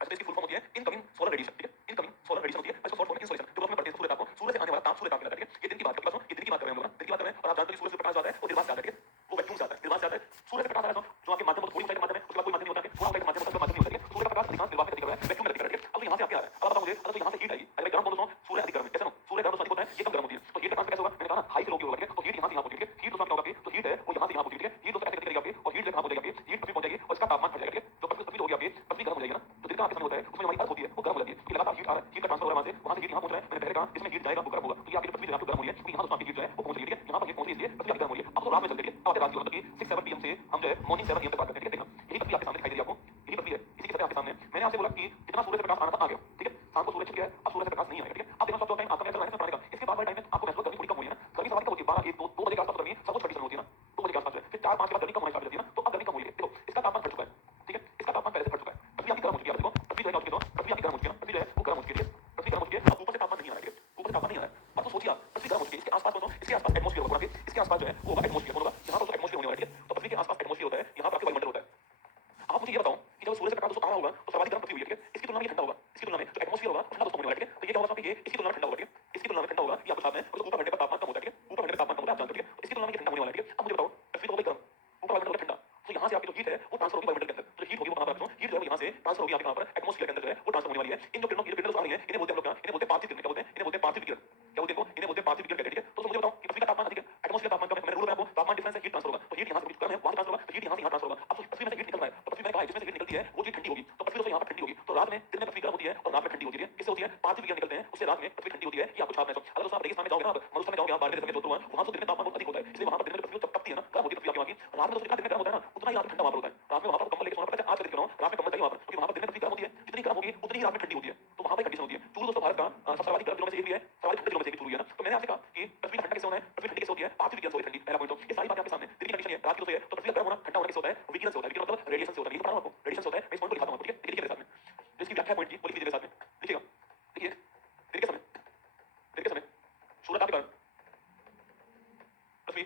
अच्छा, तो इसकी फुल फॉर्म होती है इनकमिंग सोलर रेडिएशन, ठीक है। इनकमिंग सोलर रेडिएशन होती है, इसका शॉर्ट फॉर्म है इंसोलेशन। जो अपने पढ़ते हैं सूर्य ताप को, सूर्य से आने वाला ताप सूर्य ताप कहलाता है, ठीक है। ये दिन की बात करते हैं, ये दिन की बात कर रहे हैं हम लोग, दिन की बात कर रहे हैं। और आप जानते हो कि सूर्य से प्रकाश आता है वो निर्वात से आता है, ठीक है। वो वैक्यूम से आता है, निर्वात से आता है। सूर्य से प्रकाश आ रहा है जो आपके माध्यम, थोड़ी ऊंचाई के माध्यम है, उसके बाद कोई माध्यम नहीं होता है, थोड़ा ऊंचाई के माध्यम होता है, उसके बाद माध्यम नहीं होता है। सूर्य का प्रकाश अधिकांश निर्वात में गति कर रहा है, वैक्यूम में गति कर रहा है, ठीक है। अब यहाँ से आपके आ रहा है, अब बताओ मुझे, अगर तो यहाँ से हीट आई, अगर गर्म बोल दो सूर्य अधिक गर्म है, कैसे ना सूर्य गर्म तो अधिक होता है, ये कम गर्म होती है, तो हीट का ट्रांसफर कैसे होगा, मैंने कहा ना हाई से लो की होगा, ठीक है। तो हीट यहाँ से यहाँ पहुंचेगी, हीट दोस्तों क्या होगा, तो हीट है वो यहाँ से यहाँ पहुंचेगी, ठीक है। हीट दोस्तों ऐसे करेगी आपकी, और हीट कहाँ पहुंचेगी आपकी, हीट पृथ्वी पहुंचेगी और इसका तापमान बढ़ जाएगा, ठीक है। जो पृथ्वी होगी आपकी, पृथ्वी गर्म हो जाएगी ना, तो दिन का आपके समय होता है उसमें हमारी अर्थ होती है वो गर्म हो जाती है, क्योंकि लगातार हीट आ रहा है, हीट का ट्रांसफर हो रहा है, वहां से हीट यहाँ पहुंच रहा है। मैंने पहले कहा जिसमें हीट जाएगा वो गर्म होगा, तो ये आपकी पृथ्वी जगह गर्म हो रही है, क्योंकि यहाँ दोस्तों आपकी हीट जो है वो पहुंच रही है, ठीक है। यहाँ पर हीट पहुंच रही है इसलिए पृथ्वी आपकी गर्म हो रही है। अब तो रात में चलते हैं, अब आते रात की, मतलब कि 6-7 PM से हम जो है मॉर्निंग 7 AM तक बात करते हैं, ठीक है। देखना यही पृथ्वी आपके सामने दिखाई दे रही है आपको, यही पृथ्वी है, इसी की सतह आपके सामने है। मैंने आपसे बोला कि जितना सूर्य से प्रकाश आना था आ गया, ठीक है। शाम को सूरज छिप गया है, अब सूरज से प्रकाश नहीं आएगा, ठीक है। अब देखना सब टाइम आपका कैसा है का, इसके बाद वाले टाइम में आपको महसूस गर्मी थोड़ी कम हुई है ना, गर्मी सवारी कब होती है, 12, 1, 2 बजे के आसपास गर्मी सब कुछ कंडीशन होती है ना, 2 बजे के आसपास है, फिर 4-5 के बाद गर्मी कम होने स्टार्ट हो जाती है ना, तो अब गर्मी कम हुई है। देखो इसका तापमान बढ़ चुका है, ठीक है, इसका तापमान पहले से बढ़ चुका है, पृथ्वी आपकी गर्म हो चुकी है। देखो पृथ्वी जो है पृथ्वी आपकी गर्म हो चुकी है ना, पृथ्वी जो है वो गर्म हो चुकी है, पृथ्वी गर्म हो चुकी है। अब ऊपर से तापमान नहीं आ रहा है, ठीक है, ऊपर से तापमान नहीं आ रहा है। अब तो सोचिए आप पृथ्वी गर्म हो चुकी है, इसके आसपास कौन, इसके आसपास एटमॉस्फेयर होगा, इसके आसपास जो है वो होगा एटमॉस्फेयर, होगा यहाँ पर तो एटमॉस्फेयर होने वाला है, ठीक है। तो पृथ्वी के आसपास एटमॉस्फेयर होता है, यहाँ पर आपके वायुमंडल होता है। आप मुझे ये बताओ कि जब सूर्य से प्रकाश दोस्तों आ रहा होगा तो सर्वाधिक गर्म पृथ्वी हुई है, ठीक है। इसकी तुलना में ठंडा होगा, इसकी तुलना में जो एटमॉस्फेयर होगा ठंडा दोस्तों होने वाला है, ठीक है। तो ये क्या होगा, ये इसकी तुलना में ठंडा होगा, ठीक है, इसकी तुलना में ठंडा होगा, ये आपको साथ में, और ऊपर बढ़ने पर तापमान कम होता है, ठीक है, ऊपर बढ़ने पर तापमान कम होता है, आप जानते हो, ठीक है। इसकी तुलना में ये ठंडा होने वाला है, ठीक है। अब मुझे बताओ पृथ्वी तो हो गई गर्म, ऊपर वायुमंडल हो गया ठंडा, तो यहाँ से आपकी जो हीट है वो ट्रांसफर होगी वायुमंडल के अंदर, तो हीट होगी वो कहाँ पर, हीट जो है वो यहाँ से ट्रांसफर होगी आपके कहाँ पर, एटमॉस्फेयर के अंदर जो है वो ट्रांसफर होने वाली है। इन जो किरणों, ये किरणें आ रही है, इन्हें बोलते हैं हम लोग क्या, इन्हें बोलते हैं पार्थिव किरण, क्या बोलते हैं, इन्हें बोलते हैं पार्थिव किरण, क्या बोलते हैं इनको, इन्हें बोलते हैं पार्थिव किरण कहते हैं, ठीक है। तो मुझे बताओ कि पृथ्वी का तापमान अधिक है, एटमॉस्फेयर तापमान कम है, मैंने रूल में आपको तापमान डिफरेंस है, हीट ट्रांसफर होगा, तो हीट यहाँ से गर्म है वहाँ से ट्रांसफर होगा, तो हीट यहाँ से यहाँ ट्रांसफर होगा। अब तो पृथ्वी में से हीट निकल रहा है, तो पृथ्वी में कहा है जिसमें से हीट निकलती है वो हीट ठंडी होगी, तो पृथ्वी दोस्तों यहाँ पर ठंडी होगी। तो रात में, दिन में पृथ्वी गर्म होती है और रात में ठंडी होती है, किससे होती है, पार्थिव किरण निकलते हैं, उससे रात में पृथ्वी ठंडी होती है, ये आपको छाप है। अगर दोस्तों आप रेगिस्तान में जाओगे ना, मरुस्थल में जाओगे, आप बाड़मेर जैसे जोधपुर वहाँ तो दिन में तापमान बहुत अधिक होता है, इसलिए वहाँ पर दिन में पृथ्वी तपती है ना, गर्म होती है पृथ्वी आपकी वहाँ की। रात में तो जितना दिन में गर्म होता है ना उतना ही रात में ठंडा वहाँ पर होता है, रात में वहाँ पर कंबल लेके सोना पड़ता है। आज का दिन रात में कंबल चाहिए वहाँ पर, क्योंकि वहाँ पर दिन में पृथ्वी गर्म होती है, जितनी गर्म होगी उतनी ही रात में ठंडी होती है, तो वहाँ पर कंडीशन होती है। चूरू दोस्तों भारत का सबसे सर्वाधिक गर्म जिलों में से एक भी है, सर्वाधिक ठंडे जिलों में से एक चूरू है ना। तो मैंने आपसे कहा कि पृथ्वी का ठंडा कैसे होना है, पृथ्वी ठंडी कैसे होती है, पार्थिव किरण से होती है ठंडी, पहला पॉइंट। तो ये सारी बातें आपके सामने, दिन की कंडीशन है, रात की तो है, तो पृथ्वी का गर्म होना ठंडा होना कैसे होता है, विकिरण से होता है, विकिरण मतलब रेडिएशन से होता है, ये तो पता है आपको, रेडिएशन से होता है। मैं इस पॉइंट को दिखाता हूँ, ठीक है, देखिए मेरे साथ में, तो इसकी व्याख्या पॉइंट की वो लिख लीजिए मेरे साथ में, लिखिएगा, देखिए दिन के समय, दिन के समय सूर्य ताप के कारण पृथ्वी,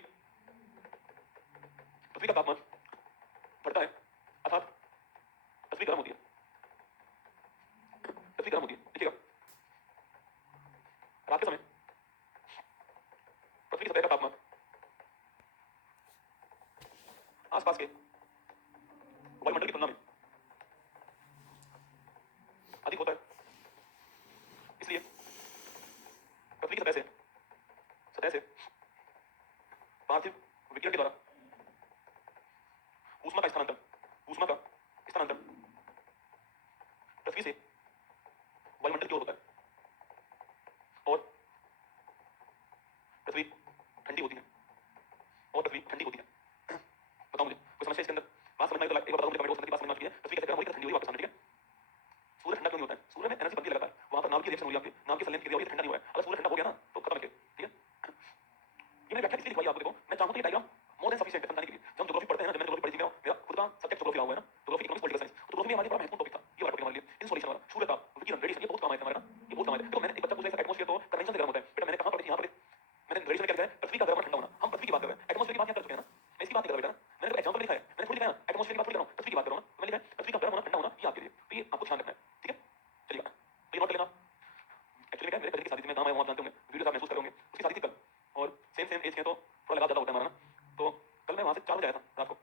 पृथ्वी का तापमान बढ़ता है, अर्थात पृथ्वी गर्म होती है, पृथ्वी गर्म होती है, देखिएगा। रात के समय पृथ्वी की सतह का तापमान आसपास के वायुमंडल की तुलना में अधिक होता है, इसलिए पृथ्वी की सतह से पार्थिव विकिरण के द्वारा ऊष्मा का स्थानांतरण, ऊष्मा का स्थानांतरण पृथ्वी से वायुमंडल की ओर होता है, और पृथ्वी ठंडी होती है, और पृथ्वी ठंडी होती है। बताओ मुझे कोई समस्या इसके अंदर, बात समझ में आई तो एक बार बताओ मुझे, कमेंट बॉक्स में बात समझ में आ चुकी है, पृथ्वी कैसे गर्म होती है, ठंडी होगी वापस सामने, ठीक है। सूर्य ठंडा क्यों नहीं होता है, सूर्य में एनर्जी बनती है लगातार, वहां पर नाम की रिएक्शन हुई आपकी, नाम की संलयन क्रिया हुई, ठंडा नहीं हुआ है। अगर सूर्य ठंडा हो गया ना तो खत्म है, ठीक है। ये मैंने व्याख्या इसलिए लिखवाई आपको, देखो मैं चाहूंगा कि डायग्राम मोर देन सफिशिएंट है समझाने के लिए। जब हम ज्योग्राफी पढ़ते हैं ना, जब मैंने ज्योग्राफी पढ़ी थी, मेरा खुद का सब्जेक्ट ज्योग्राफी रहा हुआ है ना, ज्योग्राफी इकोनॉमिक्स पॉलिटिकल साइंस, तो ज्योग्राफी में हमारे लिए बड़ा महत्वपूर्ण टॉपिक था, ये वाला टॉपिक हमारे लिए इंसोलेशन वाला, सूर्य ताप, विकिरण, रेडिएशन, ये बहुत काम आए थे हमारे ना, ये बहुत काम आए थे। तो मैंने एक बच्चा पूछा था एटमॉस्फेयर तो कन्वेंशन से गर्म होता है, बेटा मैंने कहां पढ़ी थी, यहाँ पर मैंने रेडिएशन में क्या लिखा है, पृथ्वी का गर्म और ठंडा होना, हम पृथ्वी की बात कर रहे हैं, एटमॉस्फेयर की बात यहाँ कर चुके हैं ना, मैं इसकी बात नहीं कर रहा बेटा, मैंने तो एग्जांपल लिखा है, मैंने थोड़ी लिखा है एटमॉस्फेयर की बात थोड़ी कर रहा हूं, पृथ्वी की बात कर रहा हूं ना, तो मैंने लिखा है पृथ्वी का गर्म होना ठंडा होना, ये आपके लिए, तो ये आपको ध्यान रखना है, ठीक है। चलिए तो ये नोट कर लेना। एक्चुअली क्या है, मेरे कजिन की शादी थी, मैं गांव आया हूं, आप जानते होंगे, वीडियो आप महसूस करोगे, उसकी शादी थी कल, और सेम सेम एज के, तो थोड़ा लगाव ज्यादा होता है हमारा ना। तो कल मैं वहां से 4 बजे आया था रात को,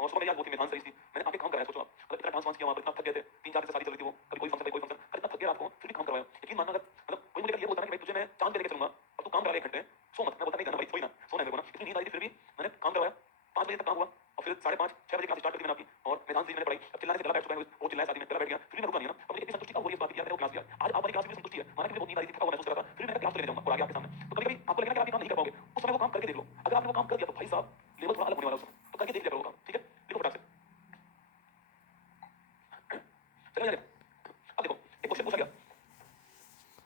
और सुबह मेरी आज बहुत ही मेहमान सही थी, मैंने आके काम कराया, सोचो आप, मतलब इतना डांस वांस किया वहां पर, इतना थक गए थे, 3-4 दिन से शादी चल रही थी वो, कभी कोई फंक्शन, कोई फंक्शन, इतना थक गया रात को, फिर भी काम करवाया। यकीन मानना, अगर मतलब कोई मुझे ये बोलता ना कि भाई तुझे मैं चांद पे लेके चलूंगा और तू काम करा ले 1 घंटे, सो मत, मैं बोलता नहीं करना भाई, सोई ना, सोना है मेरे को ना, इतनी नींद आई थी, फिर भी मैंने काम करवाया। 5 बजे तक काम हुआ, और फिर 5:30-6 बजे क्लास स्टार्ट कर दी मैंने आपकी, और मैदान से मैंने पढ़ाई। अब चिल्लाने से गला बैठ चुका है, वो चिल्लाया शादी में, गला बैठ गया, फिर भी मैं रुका नहीं ना। अब मुझे इतनी संतुष्टि कब हो रही है इस बात की, यार मेरे को क्लास दिया, आज आप वाली क्लास में भी संतुष्टि है, माना कि मुझे बहुत नींद आई थी, थका हुआ महसूस कर रहा था, फिर मैं क्लास लेने जाऊंगा और आगे आपके सामने। तो कभी कभी आपको लगेगा कि आप ये काम नहीं कर पाओगे, उस समय वो काम करके देख लो, अगर आपने वो काम कर दिया तो भाई साहब लेवल थोड़ा अलग होने वाला है उस समय, तो करके देख लिया करो वो काम, ठीक है। लिखो फटाक से, चलो यार। अब देखो एक क्वेश्चन पूछा गया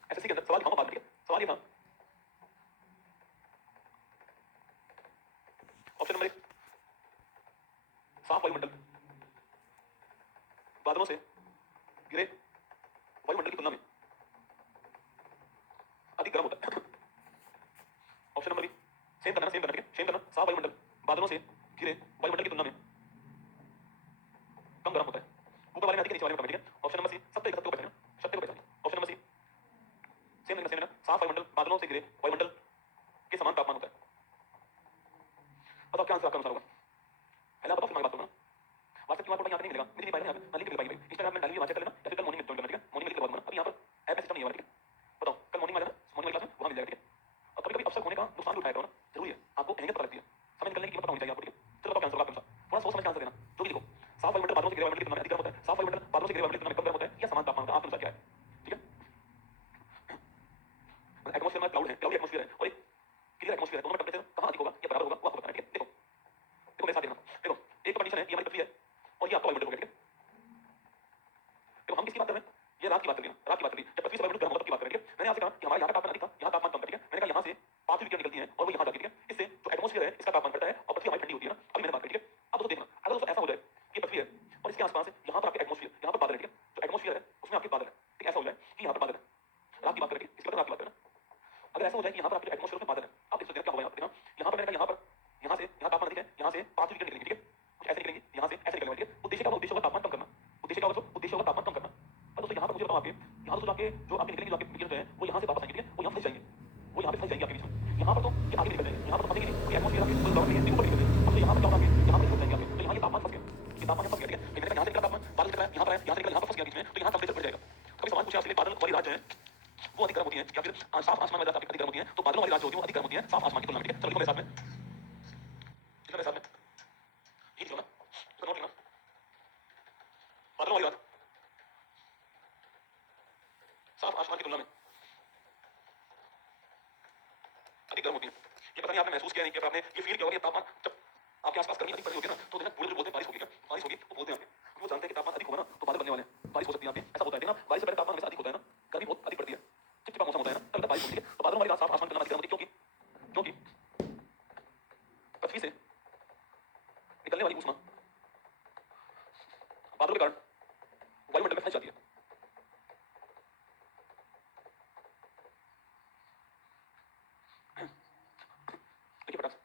एसएससी के अंदर, सवाल दिखाऊंगा बाद में, ठीक है। सवाल ये था, ऑप्शन नंबर 1, साफ वायुमंडल बादलों से घिरे वायुमंडल की तुलना में अधिक गर्म होता है। ऑप्शन नंबर बी, सेम करना, ठीक है, सेम करना, साफ वायुमंडल बादलों से घिरे वायुमंडल की तुलना में कम गर्म होता है, ऊपर वाले में अधिक नीचे वाले में कम है, ठीक है। ऑप्शन नंबर सी सत्य एक सत्य को पहचानना, सत्य को पहचानना। ऑप्शन नंबर सी सेम है, साफ वायुमंडल बादलों से घिरे वायुमंडल के समान तापमान होता है। बताओ क्या आंसर आपका अनुसार होगा? पहला बताओ फिर मैं बात करूंगा। व्हाट्सएप क्यूआर कोड यहाँ पे नहीं मिलेगा, मुझे नहीं पाएगा यहाँ पे, मैं लिंक नहीं पाएगी भाई। इंस्टाग्राम में डालिए, वहां चेक कर लेना, या फिर कल मॉर्निंग में ज्वाइन करना, ठीक है। मॉर्निंग में लिंक करवा दूंगा। अभी यहाँ पर ऐप में सिस्टम नहीं है, ठीक है। बताओ कल मॉर्निंग में आ जाना, मॉर्निंग वाली क्लास में वहां मिल जाएगा, ठीक है। अब कभी कभी अवसर होने का नुकसान भी उठाया करो ना, जरूरी है। आपको अहमियत पता लगती है, समय निकलने की कीमत पता होनी चाहिए आपको, ठीक है। चलो बताओ क्या आंसर होगा आपके अनुसार, थोड़ा सोच समझ के आंसर देना। जो भी लिखो, साफ वायुमंडल बादलों से घिरे वायुमंडल की तुलना में अधिक गर्म होता है, साफ वायुमंडल बादलों से घिरे वायुमंडल की तुलना में कम गर्म होता है, या समान तापमान होता है, आपके अनुसार क्या है, ठीक है। एटमॉस्फेयर में क्लाउड है, क्लाउडी एटमॉस्फेयर है और एक क्लियर एटमॉस्फेयर है, दोनों में टेंपरेचर कहां अधिक होगा या बराबर होगा वो आपको बताना है, ठीक है। देखो देखो मेरे साथ देखना, देखो एक कंडीशन है, ये हमारी पृथ्वी है और ये आपका वायुमंडल हो गया, ठीक है। देखो हम किसकी बात कर रहे हैं, ये रात की बात कर रही है, रात की बात कर रही है, जब पृथ्वी से वायुमंडल गर्म होता है तब की बात कर रहे हैं, ठीक है। मैंने आपसे कहा कि हमारे यहाँ का तापमान अधिक था, यहाँ तापमान कम था, ठीक है। मैंने कहा यहाँ से पांचवी विकिरण निकलती है और वो यहाँ जाती है, ठीक है। इससे जो एटमॉस्फेयर है इसका तापमान बढ़ता है और पृथ्वी हमारी ठंडी होती है ना। अभी मैंने बात की, ठीक है। अब दोस्तों देखना, अगर दोस्तों ऐसा हो जाए ये पृथ्वी है और इसके आसपास यहाँ पर आपके एटमॉस्फेयर, यहाँ पर बादल है, ठीक है। जो एटमॉस्फेयर है उसमें आपके बादल है, ठीक है। ऐसा हो जाए कि यहाँ पर बादल है, रात की बात करेंगे, इसके बाद रात की बात करना। अगर ऐसा हो जाए कि यहाँ पर आपके एटमॉस्फेयर में बादल है, आप देख सकते हैं क्या होगा, यहाँ पर यहाँ पर मैंने कहा यहाँ पर यहाँ से यहाँ तापमान अधिक है, यहाँ से पांचवी विकिरण निकलेंगे, ठीक है। कुछ ऐसे निकलेंगे, यहाँ से ऐसे निकलेंगे, ठीक है। उद्देश्य क्या होगा, उद्देश्य होगा तापमान कम करना, उद्देश्य क्या होगा, उद्देश्य होगा तापमान कम करना। अब दोस्तों यहाँ पर मुझे बताओ, आपके यहाँ दोस्तों आपके जो आपके निकलेंगे, जो आपके विकिरण जो है वो यहाँ से वापस आएंगे, ठीक है। वो यहाँ फंस जाएंगे, वो यहाँ पे फंस जाएंगे आपके बीच में। यहाँ पर तो ये आगे निकल जाएंगे, यहाँ पर तो फंसेंगे नहीं, क्योंकि एटमॉस्फेयर आपके ऊपर नहीं है, ऊपर निकल जाएंगे। अब तो यहाँ पर क्या होगा, यहाँ पर फंस जाएंगे आपके, तो यहाँ ये तापमान फंस गया, ये तापमान फंस गया, ठीक है। मैंने कहा यहाँ से निकला तापमान बादल निकला है, यहाँ पर है, यहाँ से निकला यहाँ पर फंस गया बीच में, तो यहाँ टेंपरेचर बढ़ जाएगा। कभी सवाल पूछे आपसे, बादल वाली रात जो है वो अधिक गर्म होती है या फिर साफ आसमान वाली रात अधिक गर्म होती है, तो बादलों वाली रात जो होती है वो अधिक गर्म होती है साफ आसमान की तुलना में, ठीक है। चलो लिखो मेरे साथ में, लिखो मेरे साथ में, ये लिखो ना, तो नोट लिखना, बादलों वाली रात साफ आसमान की तुलना में अधिक गर्म होती है। ये पता नहीं आपने महसूस किया नहीं किया, आपने ये फील किया होगा, ये तापमान जब आपके आसपास गर्मी अधिक पड़ रही होगी ना, तो देखना पूरे जो बोलते हैं बारिश होगी, क्या बारिश होगी, वो बोलते हैं आपके, वो जानते हैं कि तापमान अधिक होगा ना तो बादल बनने वाले हैं, बारिश हो सकती है आपके, ऐसा होता है। देखना बारिश से पहले तापमान हमेशा अधिक होता है ना, गर्मी बहुत अधिक पड़ती है, चिपचिपा मौसम होता है ना, तब तक बारिश होती है। तो बादलों वाली रात साफ आसमान की तुलना में अधिक गर्म होती है, क्योंकि पृथ्वी से निकलने वाली ऊष्मा बादलों के कारण वायुमंडल में फंस जाती है। देखिए फटाक से,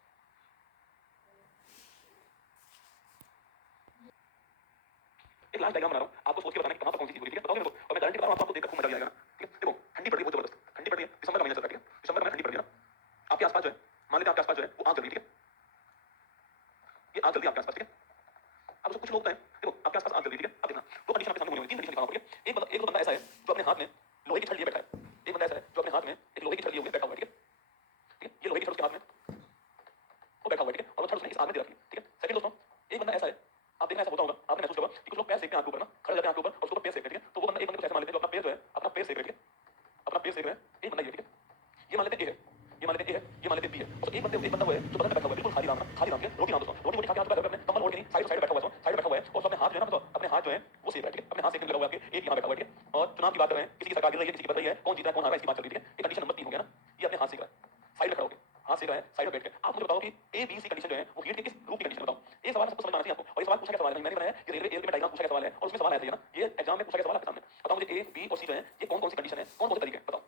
एक लास्ट डायग्राम बना रहा हूँ, आपको सोच के बताना है कि कहाँ पर कौन सी चीज होगी, ठीक है। बताओगे मेरे को, और मैं गारंटी बता रहा हूँ आपको देखकर खूब मजा आ जाएगा, ठीक है। देखो ठंडी पड़ रही है बहुत जबरदस्त, ठंडी पड़ रही है, दिसंबर का महीना चल रहा है, ठीक है। दिसंबर का महीना ठंडी पड़ रही है ना, आपके आसपास जो है, मान लेते हैं आपके आसपास जो है वो आग जल रही है, ठीक है। ये आग जल रही है आपके आसपास, ठीक है। अब उसको कुछ लोग हैं, देखो आपके आसपास आग जल रही है, ठीक है। अब देखना दो कंडीशन आपके सामने होनी होगी, तीन कंडीशन दिखाऊंगा, ठीक है। एक तो बंदा ऐसा है जो अपने हाथ में लोहे की छड़ लिए बैठा है, एक बंदा ऐसा है जो अपने हाथ में एक लोहे की छड़ लिए हुए बैठा हुआ है, ठीक है। ठीक है, ये लोहे की छड़ उसके हाथ में वो बैठा हुआ है, ठीक है। और वो छड़ उसने इस आग में दे रखी है, ठीक है। सेकंड दोस्तों, एक बंदा ऐसा है, आप देखना ऐसा होता होगा, आपने महसूस होगा कि कुछ लोग पैर सेकते हैं आग के ऊपर ना, खड़े जाते हैं आग के ऊपर और उसके ऊपर पैर सेकते हैं, ठीक है। तो वो बंदा, एक बंदे को ऐसा मान लेते हैं जो अपना पैर जो है, अपना पैर सेक रहा है, ठीक है। अपना पैर सेक रहा है, एक बंदा ये, ठीक है। ये मान लेते हैं ए है, ये मान लेते हैं ए है, ये मान लेते हैं बी है। और एक बंदा वो है जो बदन में बैठा हुआ है, बिल्कुल खाली राम ना, खाली राम के रोटी नाम दोस्तों, रोटी वोटी खा के हाथ पे अपने कंबल ओढ़ के नहीं, साइड बैठा हुआ है, साइड बैठा हुआ है और अपने हाथ जो है ना, अपने हाथ जो है वो सेक रहा है, ठीक है। अपने हाथ सेकने लगा हुआ है, एक यहाँ बैठा हुआ है, ठीक है। और चुनाव की बात कर रहे हैं, किसी की सरकार गिर रही है, किसी की बदल रही है, कौन जीता है कौन हारा है, इसकी बात चल रही है, ठीक है। ये कंडीशन नंबर 3 हो गया ना, ये अपने हाथ सेक रहा है, साइड में खड़ा होकर हाथ सेक रहा है, साइड में बैठ के। आप मुझे बताओ कि ए बी सी कंडीशन जो है वो हीट के किस रूप की कंडीशन बताओ। ये सवाल सबको समझ आना चाहिए आपको, और ये सवाल पूछा गया सवाल है, मैंने बनाया, ये रेलवे एयर में डायग्राम पूछा गया सवाल है और उसमें सवाल आया था ना, ये एग्जाम में पूछा गया सवाल आपके सामने। बताओ मुझे ए बी और सी जो है ये कौन कौन सी कंडीशन है, कौन कौन से तरीके हैं, बताओ।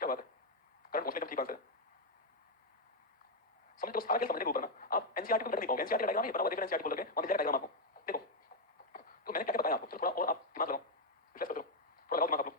क्या बात है, करंट मोशन एकदम ठीक आंसर है। समझ तो सारा खेल समझने के ऊपर ना, आप एनसीईआरटी को कर नहीं पाओगे, एनसीईआरटी डायग्राम ये बना हुआ, देख रहे हैं एनसीईआरटी खोल के, और मिल जाएगा डायग्राम आपको, देखो। तो मैंने क्या क्या बताया आपको, चलो थोड़ा और आप दिमाग लगाओ, रिफ्रेश करते रहो, थोड़ा लगाओ दिमाग आप लोग।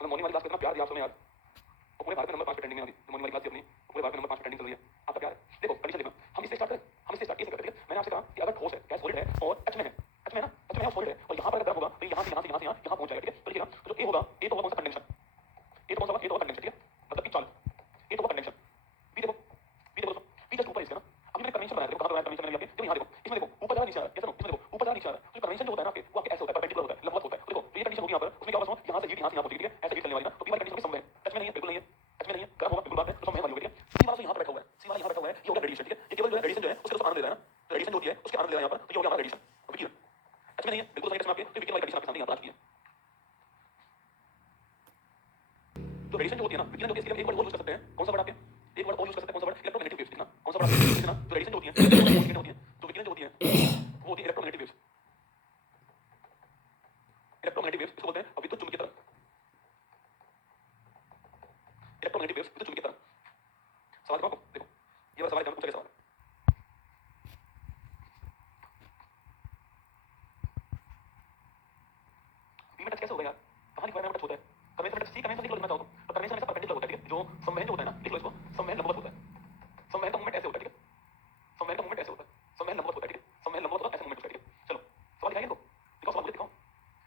मतलब मॉर्निंग वाली क्लास कितना प्यार दिया आप सबने यार, और पूरे भारत में नंबर 5 पे ट्रेंडिंग है अभी मॉर्निंग वाली क्लास अपनी, पूरे भारत में नंबर 5 पे ट्रेंडिंग चल रही है, आपका क्या है। देखो कंडीशन देखना, हम इससे स्टार्ट करें, हम इससे स्टार्ट कैसे करते हैं, मैंने आपसे कहा कि अगर ठोस है, गैस सॉलिड है और टच में है, टच में है ना, टच में है और सॉलिड है, और यहाँ पर अगर गर्म होगा तो यहाँ से यहाँ से यहाँ से यहाँ पहुंच जाएगा, ठीक है। तो देखिएगा, तो जो ए होगा, ए तो होगा कौन सा कंडेंसर, ए तो कौन सा होगा, ए तो होगा कंडेंसर, ठीक है। मतलब कि चाल, ए तो होगा कंडेंसर। बी देखो, बी देखो, बी जस्ट ऊपर है इसका ना। अभी मैंने कन्वेंशन बनाया, देखो कहां पर बनाया कन्वेंशन मैंने आपके, देखो यहाँ देखो, इसमें देखो ऊपर जा नीचे आ रहा है, कैसे नो, इसमें देखो ऊपर जा नीचे आ रहा है, तो कन्वेंशन जो होता है ना आपके, वो आपके ऐसे होता है, परपेंडिकुलर होता है, लंबवत होता है। तो देखो तो ये कंडीशन होगी यहाँ पर, उसमें क्या होगा, यहाँ से हीट यहाँ से यहाँ पहुंचेगी, ठीक है, ऐसे हीट चलने वाली ना। तो बी वाली कंडीशन में समझ है, टच में नहीं है, बिल्कुल नहीं है, टच में नहीं है, गर्म होगा बिल्कुल बात है, तो समझ वाली होगी, ठीक है। सी वाला तो यहाँ पर बैठा हुआ है, सी वाला यहाँ बैठा हुआ है, ये हो गया रेडिएशन, ठीक है। ये केवल जो है रेडिएशन जो है उसका आनंद ले रहा है ना, तो रेडिएशन जो होती है उसके आनंद ले रहा है यहाँ पर, तो ये हो गया हमारा रेडिएशन। अब देखिए टच में नहीं है, बिल्कुल सही, टच में आपके, तो विकिरण वाली कंडीशन आपके सामने यहाँ पर आ चुकी है। तो रेडिएशन जो होती है ना, विकिरण जो इसके लिए एक वर्ड और यूज कर सकते हैं, कौन सा वर्ड आपके, एक वर्ड और यूज कर सकते हैं, कौन सा वर्ड, इलेक्ट्रोमैग्नेटिक वेव्स, देखना कौन सा वर्ड आपके, देखना जो रेडिएशन जो होती है, विकिरण होती है, तो विकिरण जो होती है वो होती है इलेक्ट्रोमैग्नेटिक वेव्स। कैसे होगा यार? कहाँ लिखा है मैंने? होता है कन्वेंशन मैट्रिक्स, सी कन्वेंशन लिख लो जितना चाहो तुम, पर कन्वेंशन हमेशा परपेंडिकुलर होता है, ठीक है? जो संवहन जो होता है ना, लिख लो इसको, संवहन लंबवत होता है। संवहन का मूवमेंट ऐसे होता है, ठीक है? संवहन का मूवमेंट ऐसे होता है, संवहन लंबवत होता है, ठीक है? संवहन लंबवत होता है, ऐसे मूवमेंट होता है, ठीक है? चलो सवाल दिखाएंगे इनको, दिखाओ सवाल मुझे दिखाओ।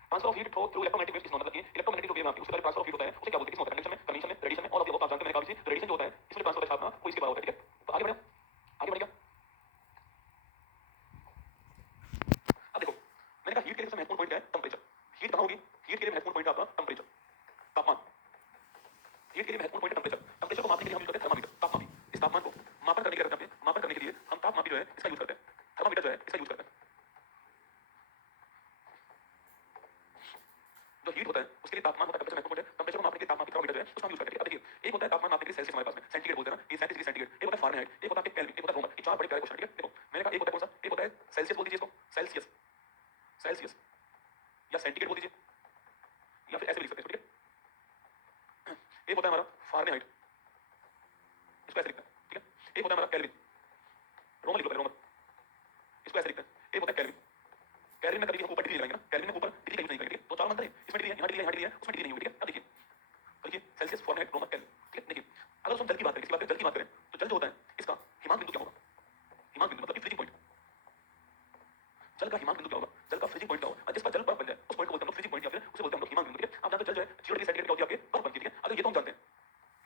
Transfer of heat through electromagnetic waves, इसमें मतलब कि इलेक्ट्रोमैग्नेटिक जो वेव आती है उसके द्वारा ट्रांसफर ऑफ हीट होता है, उसे क्या बोलते हैं? किसमें होता है? कंडक्शन में, कन्वेंशन में, रेडिएशन में, ऑल ऑफ द अबव। आप जानते हैं, मैंने कहा भी रेडिएशन जो होता है इसमें ट्रांसफर होता है छापना, वो इसके बराबर होता है, ठीक है? तो आगे बढ़े, आगे बढ़ेगा। अब देखो, मैंने कहा हीट के लिए सबसे महत्वपूर्ण पॉइंट क्या है? टेंपरेचर। हीट कहाँ होगी? हीट के लिए महत्वपूर्ण पॉइंट है आपका टेंपरेचर, तापमान। हीट के लिए महत्वपूर्ण पॉइंट है टेंपरेचर। टेंपरेचर को मापने के लिए हम यूज करते हैं थर्मामीटर, तापमान। इस तापमान को मापन करने के लिए, मापन करने के लिए हम तापमापी जो है इसका यूज करते हैं, थर्मामीटर जो है इसका यूज करते हैं। जो हीट होता है उसके लिए तापमान होता है, टेंपरेचर महत्वपूर्ण है। टेंपरेचर को मापने के लिए तापमापी थर्मामीटर जो है उसका यूज करते हैं। अब देखिए, एक होता है तापमान मापने के लिए सेल्सियस, हमारे पास में सेंटीग्रेड बोलते हैं ना, ये 37 डिग्री सेंटीग्रेड। एक होता है फारेनहाइट, एक होता है केल्विन, एक होता है रोमन। ये चार बड़े प्यारे क्वेश्चन, ठीक है? देखो मैंने कहा एक होता है कौन सा? एक होता है सेल्सियस, बोल दीजिए इसको सेल्सियस, सेल्सियस, या सेंटीग्रेड बोल दीजिए, या फिर ऐसे भी लिख सकते हैं, ठीक है? एक होता है हमारा फारेनहाइट, इसको ऐसे लिखते हैं, ठीक है? एक होता है हमारा केल्विन, रोमन लिख लो, रोमन, इसको ऐसे लिखते हैं। एक होता है केल्विन, केल्विन में कभी हम ऊपर डिग्री लगाएंगे ना, केल्विन में ऊपर डिग्री यूज नहीं करेंगे, तो चार अंतर है, इसमें डिग्री है, यहाँ डिग्री है, यहाँ डिग्री है, उसमें डिग्री नहीं होगी, ठीक है? अब देखिए, तो देखिए सेल्सियस, फारेनहाइट, रोमन, केल्विन, ठीक है? देखिए अगर हम जल की बात करें, किसी बात करें, जल की बात करें, तो जल जो होता है इसका हिमांक बिंदु क्या होगा? हिमांक बिंदु मतलब कि फ्रीजिंग पॉइंट। जल का हिमांक बिंदु क्या होगा? जल का फ्रीजिंग पॉइंट क्या होगा? जिस पर जल बर्फ बन जाए उस पॉइंट को बोलते हैं हम लोग फ्रीजिंग पॉइंट, या फिर उसे बोलते हैं हम लोग हिमांक बिंदु, ठीक है? आप जानते हो जल जो है 0 डिग्री सेंटीग्रेड पे होती है आपके बर्फ बनती है, ठीक है? अगर ये तो हम जानते हैं,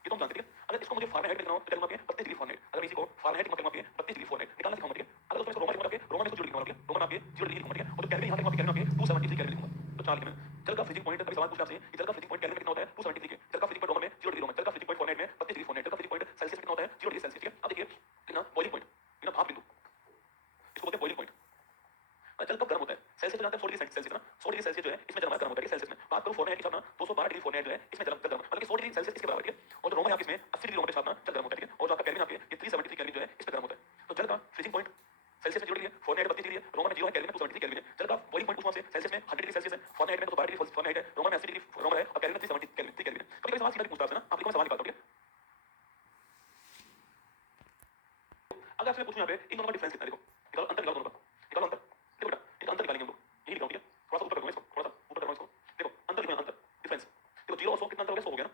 ये तो हम जानते हैं, ठीक है? अगर इसको मुझे फारेनहाइट में लिखना हो तो क्या लिखूंगा? 32 डिग्री फारेनहाइट। अगर मैं इसी को फारेनहाइट लिखूंगा, 32 डिग्री फारेनहाइट निकालना सिखाऊंगा, ठीक है? अगर उसमें रोमन लिखूंगा, रोमन में 0 डिग्री लिखूंगा, रोमन में 0 डिग्री लिखूंगा, ठीक है? और जो केल्विन यहाँ लिखूंगा, केल्विन में 273 केल्विन लिखूंगा, तो चार लिखे मैंने। जल का फ्रीजिंग पॉइंट, कभी सवाल पूछा आपसे, जल का फ्रीजिंग पॉइंट केल्विन में कितना होता है? 273 के। जल का फ्रीजिंग पॉइंट रोमन में 0 डिग्री रोमन, जल का फ्रीजिंग पॉइंट फारेनहाइट में 32 डिग्री फारेनहाइट, जल का फ्रीजिंग पॉइंट सेल्सियस में कितना होता है? 0 डिग्री सेल्सियस, ठीक है? अब देखिए लिखना बॉइलिंग पॉइंट, लिखना भाप बिंदु, इसको बोलते हैं बॉइलिंग पॉइंट। जल कब गर्म होता है? सेल्सियस जानते हैं 100 डिग्री सेल्सियस ना, 100 डिग्री सेल्सियस जो है इसमें जल गर्म होता है, सेल्सियस में बात करूं फारेनहाइट की छापना 212 डिग्री फारेनहाइट जो है इसमें जल गर्म, मतलब कि 100 डिग्री सेल्सियस इसके बराबर, ठीक है? और जो रोमन यहाँ इसमें 80 डिग्री रोमन पे छापना जल गर्म होता है, ठीक है? और जो आपका केल्विन यहाँ पे ये 373 केल्विन जो है इस पे गर्म होता है। तो जल का फ्रीजिंग पॉइंट सेल्सियस में 0 डिग्री है, फारेनहाइट 32 डिग्री है, रोमन में 0 है, केल्विन में 273 केल्विन है। जल का बॉइलिंग पॉइंट पूछना से सेल्सियस में 100 डिग्री सेल्सियस है, फारेनहाइट में 212 डिग्री फारेनहाइट है, रोमन में 80 डिग्री रोमन है, और केल्विन में 373 केल्विन, 3 केल्विन है। कभी कभी सवाल सीधा पूछता है ना, आप लिखो मैं सवाल निकालता हूं, ठीक है? अगर आपसे पूछूं यहाँ पे इन दोनों का डिफरेंस कितना है, देखो निकालो अंतर, निकालो दोनों का, निकालो अंतर। देखो बेटा इनका अंतर निकालेंगे हम लोग, यही लिखाऊं, ठीक है? थोड़ा सा ऊपर करूंगा इसको, थोड़ा सा ऊपर करूंगा इसको, देखो अंतर लिखना, अंतर डिफरेंस। देखो 0 और 100 कितना अंतर हो गया? 100 हो गया ना,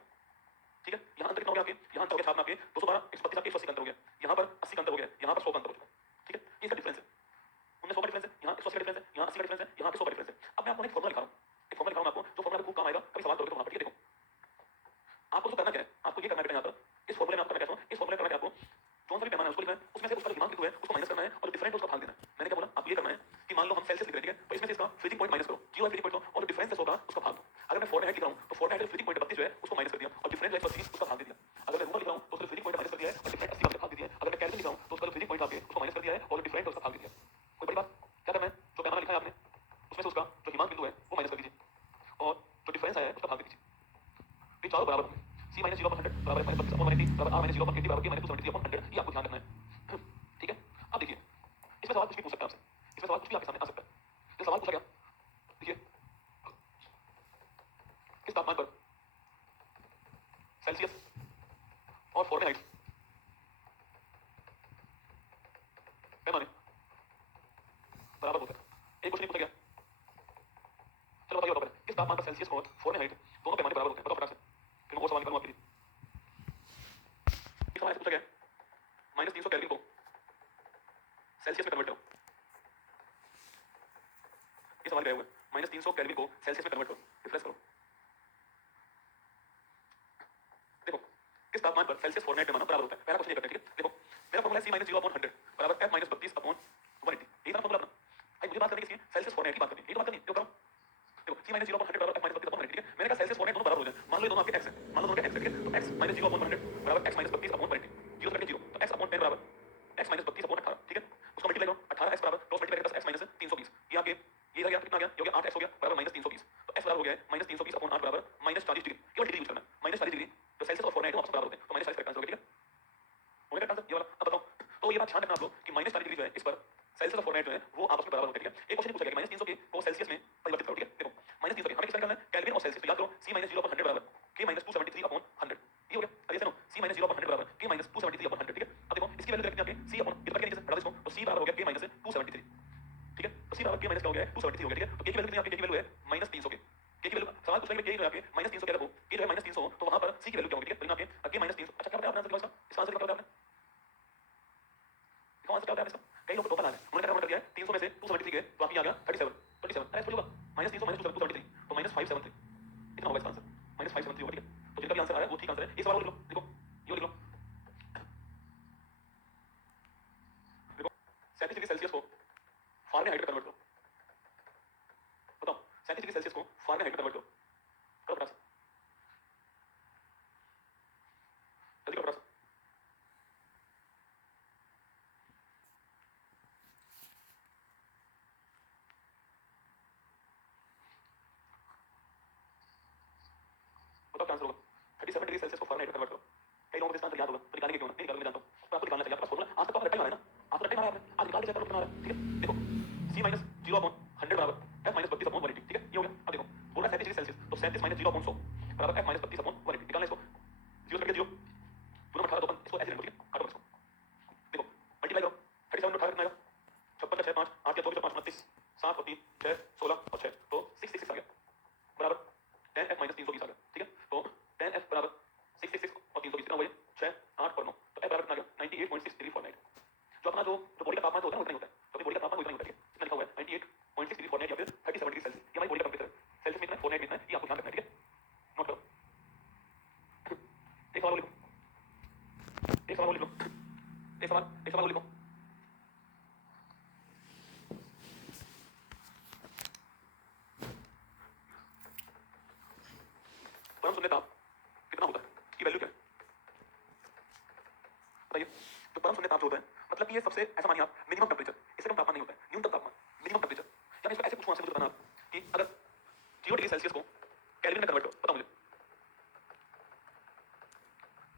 ठीक है? यहाँ अंतर कितना हो गया आपके? यहाँ अंतर हो गया छापना आपके 212, 132 आपके 180 का अंतर हो गया, यहाँ पर 80 का अंतर हो गया, यहाँ पर 100 का अंतर हो चुका है, ठीक है? ये इसका डिफरेंस है, उनमें 100 का डिफरेंस है, यहाँ 180 का डिफरेंस है, यहाँ 80 का डिफरेंस है, यहाँ पे 100 का डिफरेंस है। अब मैं आपको एक फॉर्मूला लिखा रहा हूँ, एक फॉर्मूला लिखा रहा हूँ आपको, जो फॉर्मूला खूब काम आएगा कभी सवाल करोगे तो वहां पर, ठीक है? देखो आपको जो करना क्या है, आपको ये करना है बेटा, यहाँ पर इस फॉर्मूले में आपको करना क्या है, इस फॉर्मूले में करना क्या है आपको? जो सा भी पैमाना है उसको लिखना है, उसमें से उसका हिमांक बिंदु है उसको माइनस करना है, और डिफरेंट है उसका भाग देना है। मैंने क्या बोला? आपको ये करना है कि मान लो हम सेल्सियस लिख रहे हैं, ठीक है? तो इसमें से इसका फ्रीजिंग पॉइंट माइनस करो, 0 फ्रीजिंग पॉइंट लो, और जो डिफरेंस होगा उसका भाग दो। अगर मैं फारेनहाइट लिख रहा हूं तो फारेनहाइट का फ्रीजिंग पॉइंट 32 जो है उसको माइनस कर दिया, और डिफरेंस 180 उसका भाग दे दिया। अगर मैं रोमन लिख रहा हूं तो उसका फ्रीजिंग पॉइंट माइनस कर दिया है, और डिफरेंट 80 का भाग दे दिया है। अगर मैं केल्विन लिख रहा हूं तो उसका फ्रीजिंग पॉइंट आपके उसको माइनस कर दिया है, और डिफरेंट उसका भाग दे दिया। कोई बड़ी बात? क्या करना है? जो पैमाना लिखा है आपने उसमें से उसका जो हिमांक बिंदु है वो माइनस कर दीजिए, और जो डिफरेंस आया है उसका भाग दे दीजिए। ये चारों बराबर होंगे, c माइनस 0/100 बराबर है -32 अपॉन 90 बराबर r माइनस 0/80 बराबर k माइनस 273 अपॉन 100। ये आपको ध्यान रखना है, ठीक है? अब देखिए इसमें सवाल कुछ भी पूछ सकता है आपसे, इसमें सवाल कुछ भी आपके सामने आ सकता है। ये सवाल पूछा गया, देखिए किस तापमान पर सेल्सियस और फारेनहाइट पैमाने बराबर होते हैं? एक क्वेश्चन पूछा गया, चलो बताइए बताओ किस तापमान पर सेल्सियस और फारेनहाइट दोनों पैमाने बराबर होते हैं? बताओ फटाक से, फिर मैं और सवाल निकालूं आपके लिए। एक सवाल ऐसे पूछा गया, -300 केल्विन को सेल्सियस में कन्वर्ट करो। ये सवाल गया हुआ है, -300 केल्विन को सेल्सियस में कन्वर्ट करो, रिफ्रेश करो। देखो किस तापमान पर सेल्सियस फारेनहाइट पैमाना बराबर होता है? पहला क्वेश्चन ये करते हैं, ठीक है? देखो मेरा फॉर्मूला है c - 0/100 बराबर f - 32 अपॉन 180। यही था फॉर्मूला अपना। भाई मुझे बात करनी है सेल्सियस फारेनहाइट की बात करनी है, ये तो बात करनी है, क्यों करो? देखो c - 0/100 बराबर f - 32 अपॉन 180, ठीक है? मैंने कहा सेल्सियस फारेनहाइट दोनों बराबर हो जाए, मान लो ये दोनों आपके x है, मान लो दोनों का x है, ठीक है? तो x - 0/100 बराबर x - 32 अपॉन 180, 0 से कटे 0, तो x अपॉन 10 बराबर x - 32 अपॉन 18, ठीक है? उसको मल्टीप्लाई करो, 18x बराबर क्रॉस मल्टीप्लाई करके x - 320, ये आगे ये इधर गया, कितना गया? ये हो गया 8x हो गया बराबर -320, तो x बराबर हो गया है -320 अपॉन 8 बराबर -40 डिग्री। केवल डिग्री यूज करना है, -40 डिग्री। तो सेल्सियस और फारेनहाइट आपस में बराबर होते हैं, तो -40 करेक्ट आंसर होगा, ठीक है? हो गया आंसर ये वाला? अब बताओ, तो ये बात ध्यान रखना आप लोग कि -40 डिग्री जो है इस पर सेल्सियस और फारेनहाइट जो है वो आपस में बराबर होते हैं, ठीक है? एक क्वेश्चन पूछा गया कि -300 के को सेल्सियस में परिवर्तित करो, ठीक है? देखो -300 के हमें किसका निकालना है? केल्विन और सेल्सियस। तो याद करो c - 0/100 बराबर k - 273 अपॉन 100, ये हो गया। अब ये सुनो, c - 0/100 बराबर k - 273 अपॉन 100, ठीक है? अब देखो इसकी वैल्यू रखनी है आपके c अपॉन इधर के नीचे से हटा दो इसको, तो c बराबर हो गया k - 273, ठीक है? तो c बराबर k माइनस क्या हो गया है? 273 हो गया, ठीक है? तो k की वैल्यू कितनी है आपकी? k की वैल्यू है -300 के, k के की वैल्यू सवाल पूछा कि के जो है आपके -300 क्या रखो, के जो है -300 तो वहां पर सी की वैल्यू क्या होगी? ठीक है, तो आपके के -300 अच्छा क्या बताया आपने आंसर इसका आंसर क्या बताया आपने? इसका आंसर क्या बताया इसका? कई लोग टोटल आ रहे हैं, उन्होंने क्या कर दिया है 300 में से 273 गए तो बाकी आ गया 37 अरे इसको होगा -300 -273 तो -573 इतना होगा इसका आंसर -573 होगा। ठीक है, तो जिनका भी आंसर आ रहा है वो ठीक आंसर है। इस सवाल को लिख लो, देखो ये लिख लो, देखो 37 डिग्री सेल्सियस को फारेनहाइट में कन्वर्ट करो, बताओ 37 डिग्री सेल्सियस को फारेनहाइट में कन्वर्ट करो, करो फटाफट जल्दी करो फटाफट। बताओ क्या आंसर होगा? 37 डिग्री सेल्सियस को फारेनहाइट में कन्वर्ट करो। कई लोगों को इसका आंसर याद होगा तो निकालेंगे क्यों ना, नहीं निकालेंगे जानता हूं, पर आपको निकालना चाहिए, आपका फॉर्मूला आज तक तो आपने रट्टा मारा है ना, आपने रट्टा मारा है, आज निकाल के चेक करो कितना आ रहा है। ठीक है, देखो c - 0/100 बराबर f - 32/180। ठीक है, ये हो गया। अब देखो बोल रहा है 37 डिग्री सेल्सियस तो 37 - 0/100 बराबर f - 32/180 निकालना है इसको, 0 कट गया 0 2 नंबर 18 इसको ऐसे लिखो। ठीक है, काटो इसको, देखो मल्टीप्लाई करो 37 में 18 कितना आएगा 56 का 6 5 8 का 24 5 29 7 और 3 6 16 और 6 तो 666 आ गया बराबर 10f - 320 आ गया। ठीक है, तो 10f बराबर 666 और 320 कितना हो गया 6 8 और 9 तो f बराबर कितना आ गया 98.6 डिग्री फॉरेनहाइट। जो अपना जो बॉडी का तापमान होता है उतना ही होता है, तो अपनी बॉडी का तापमान उतना ही होता है। कितना लिखा हुआ है 98.6 डिग्री फॉरेनहाइट या फिर 37 डिग्री सेल्सियस, ये हमारी बॉडी का टेंपरेचर है। सेल्सियस में कितना है, फॉरेनहाइट में कितना है, ये आपको ध्यान रखना है। ठीक है, नोट करो, एक सवाल और लिखो, एक सवाल और लिखो, एक सवाल और लिखो। परम शून्य ताप कितना होता है, इसकी वैल्यू क्या है बताइए? तो परम शून्य ताप जो होता है मतलब कि ये सबसे ऐसा मानिए आप मिनिमम टेंपरेचर, इससे कम तापमान नहीं होता है, न्यूनतम तापमान मिनिमम टेंपरेचर। यानी इसको ऐसे पूछूं आपसे, मुझे बताना आप कि अगर 0 डिग्री सेल्सियस को केल्विन में कन्वर्ट करो, बताओ मुझे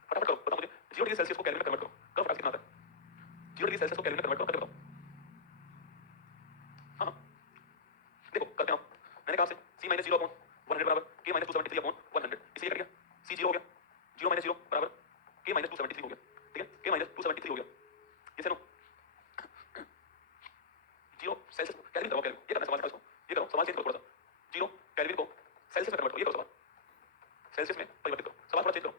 फटाफट करो, बताओ मुझे 0 डिग्री सेल्सियस को केल्विन में कन्वर्ट करो, करो फटाफट कितना आता है 0 डिग्री सेल्सियस को केल्विन में कन्वर्ट करो, करके बताओ। हाँ देखो करते हैं आप, मैंने कहा आपसे c - 0/100 बराबर k - 273/100 इसलिए कट गया c 0 हो गया 0 - 0 बराबर k - 273 हो गया। ठीक है, k - 273 हो गया, इसे नो 0 सेल्सियस केल्विन करो, केल्विन ये करना सवाल का इसको, ये करो सवाल चेंज करो थोड़ा सा, 0 केल्विन को सेल्सियस में कन्वर्ट करो, ये करो सवाल सेल्सियस में परिवर्तित करो, सवाल थोड़ा चेंज करो।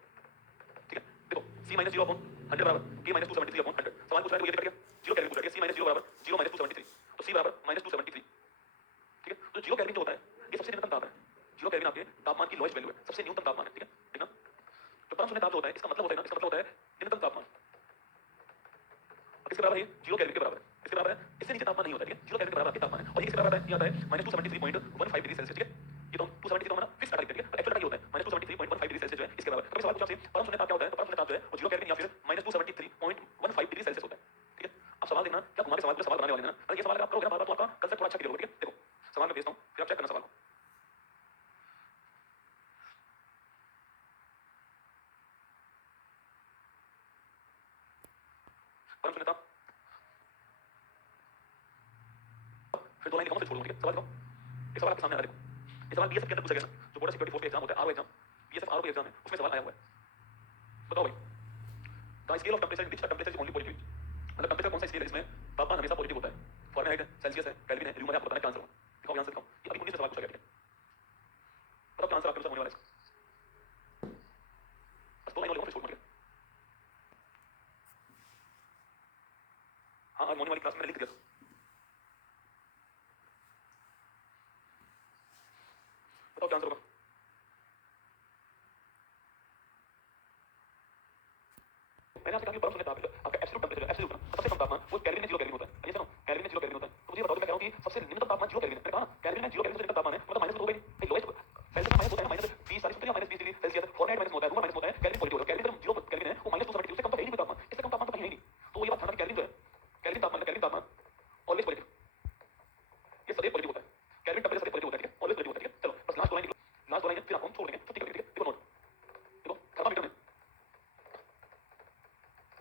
ठीक है, देखो c - 0/100 बराबर k - 273/100 सवाल पूछ रहा है तो ये कट गया 0 केल्विन पूछ रहा है, c - 0 बराबर 0 - 273 तो c बराबर -273। ठीक है, तो 0 केल्विन जो होता है ये सबसे न्यूनतम ताप है, 0 केल्विन आपके तापमान की लोएस्ट वैल्यू है, सबसे न्यूनतम तापमान है। ठीक है, ठीक ना, तो परम शून्य ताप जो होता है इसका मतलब होता है ना, इसका मतलब होता है न्यूनतम तापमान। अब इसके बराबर है 0 केल्विन के बराबर है, इसके बराबर है, इससे नीचे तापमान नहीं होता है। ठीक है, 0 केल्विन के बराबर आपके तापमान है और ये इसके बराबर आता है, ये आता है -273.15 डिग्री सेल्सियस। ठीक है, ये तो 273 तो हमारा फिक्स डाटा लिखते हैं, एक्चुअल डाटा ये होता है -273.15 डिग्री सेल्सियस जो है इसके बराबर। कभी सवाल पूछा आपसे परम शून्य ताप क्या होता है, तो परम शून्य ताप जो है वो 0 केल्विन या फिर -273.15 डिग्री सेल्सियस होता है। ठीक है, अब सवाल देखना क्या घुमा के सवाल पे सवाल बनाने वाले हैं ना, अगर ये सवाल अगर आप करोगे ना बार-बार तो आपका कांसेप्ट थोड़ा अच्छा क्लियर होगा। ठीक है, देखो सवाल मैं भेजता हूं फिर आप चेक करना सवाल को। परम शून्य ताप फिर 2 लाइन लिखाऊं फिर छोड़ूंगा। ठीक है, सवाल लिखो, ये सवाल आपके सामने आ रहा है, देखो ये सवाल बीएसएफ के अंदर पूछा गया ना, जो बॉर्डर सिक्योरिटी फोर्स का एग्जाम होता है आरओ एग्जाम, बीएसएफ आरओ का एग्जाम है उसमें सवाल आया हुआ है। बताओ भाई the scale of temperature in which the temperature is only positive, मतलब टेंपरेचर कौन सा स्केल है इसमें तापमान हमेशा पॉजिटिव होता है, फॉरेनहाइट है, सेल्सियस है, केल्विन है, ल्यूमन है, आपको बताना क्या आंसर होगा। दिखाओ यहां से दिखाओ, ये अभी 19 में सवाल पूछा गया। ठीक है, बताओ क्या आंसर आपके अनुसार होने वाला है इसका, बस 2 लाइन और लिखो फिर छोड़ मत। हाँ आज मॉर्निंग वाली क्लास में मैंने लिख दिया था। बताओ क्या आंसर होगा। मैंने आपसे कहा कि परम शून्य ताप आपका एब्सोल्यूट टेंपरेचर, एब्सोल्यूट ना सबसे कम तापमान वो केल्विन में 0 केल्विन होता है। ये सुनो केल्विन में 0 केल्विन होता है, तो मुझे बताओ, मैं कह रहा हूं कि सबसे न्यूनतम तापमान 0 केल्विन है। मैंने कहा ना केल्विन में 0 केल्विन से न्यूनतम तापमान है, मतलब माइनस हो गई भाई, लोएस्ट सेल्सियस में माइनस होता है ना, -20 40 या -20 डिग्री सेल्सियस, फॉरेनहाइट माइनस होता है, रूम माइनस होता है, केल्विन पॉजिटिव होता है। केल्विन जब 0 केल्विन है वो -273 से कम तो है ही नहीं कोई तापमान, इससे कम तापमान तो कहीं है ही नहीं। तो ये बात ध्यान रखना, केल्विन जो है केल्विन तापमान ऑलवेज पॉजिटिव, ये सदैव पॉजिटिव होता है, केल्विन टेंपरेचर सदैव पॉजिटिव होता है। ठीक है, ऑलवेज पॉजिटिव होता है। ठीक है, चलो बस लास्ट 2 लाइन लिख लो, लास्ट 2 लाइन फिर आपको हम छोड़ देंगे, छुट्टी कर देंगे। ठीक है, देखो नोट, देखो थर्मामीटर में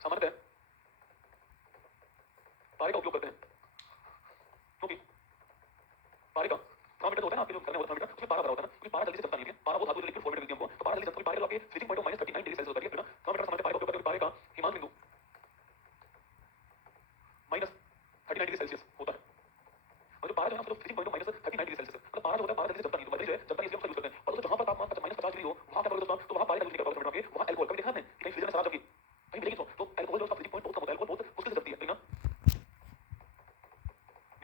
सामान्यतः पारे का उपयोग करते हैं, क्योंकि पारे का थर्मामीटर होता है ना आपके जो घर में होता है थर्मामीटर, उसमें पारा भरा होता है ना, क्योंकि पारा जल्दी से जमता नहीं है। पारा वो धातु जो लिक्विड फॉर्म में मीडियम को, तो पारा जल्दी जमता है। पारे का आपके फ्रीजिंग पॉइंट -39 डिग्री सेल्सियस होता है। ठीक है ना, थर्मामीटर सामान्यतः पारे का उपयोग करते हैं, पारे का हिमांक बिंदु -39 डिग्री सेल्सियस होता है। और जो पारा जो है ना, उसका फ्रीजिंग पॉइंट -39 डिग्री सेल्सियस है, मतलब पारा जो होता है पारा जल्दी से जमता नहीं, तो बैटरी जो है जमता नहीं, इसलिए हम उसका यूज करते हैं।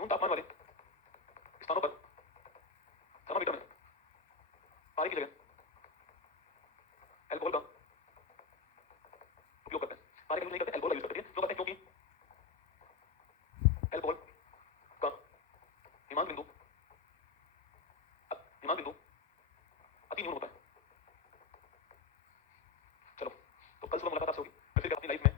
न्यून तापमान वाले स्थानों पर थर्मामीटर में पानी की जगह अल्कोहल का उपयोग करते हैं। पानी का यूज नहीं करते, अल्कोहल का यूज करते हैं। क्यों करते हैं? क्योंकि अल्कोहल का हिमांक बिंदु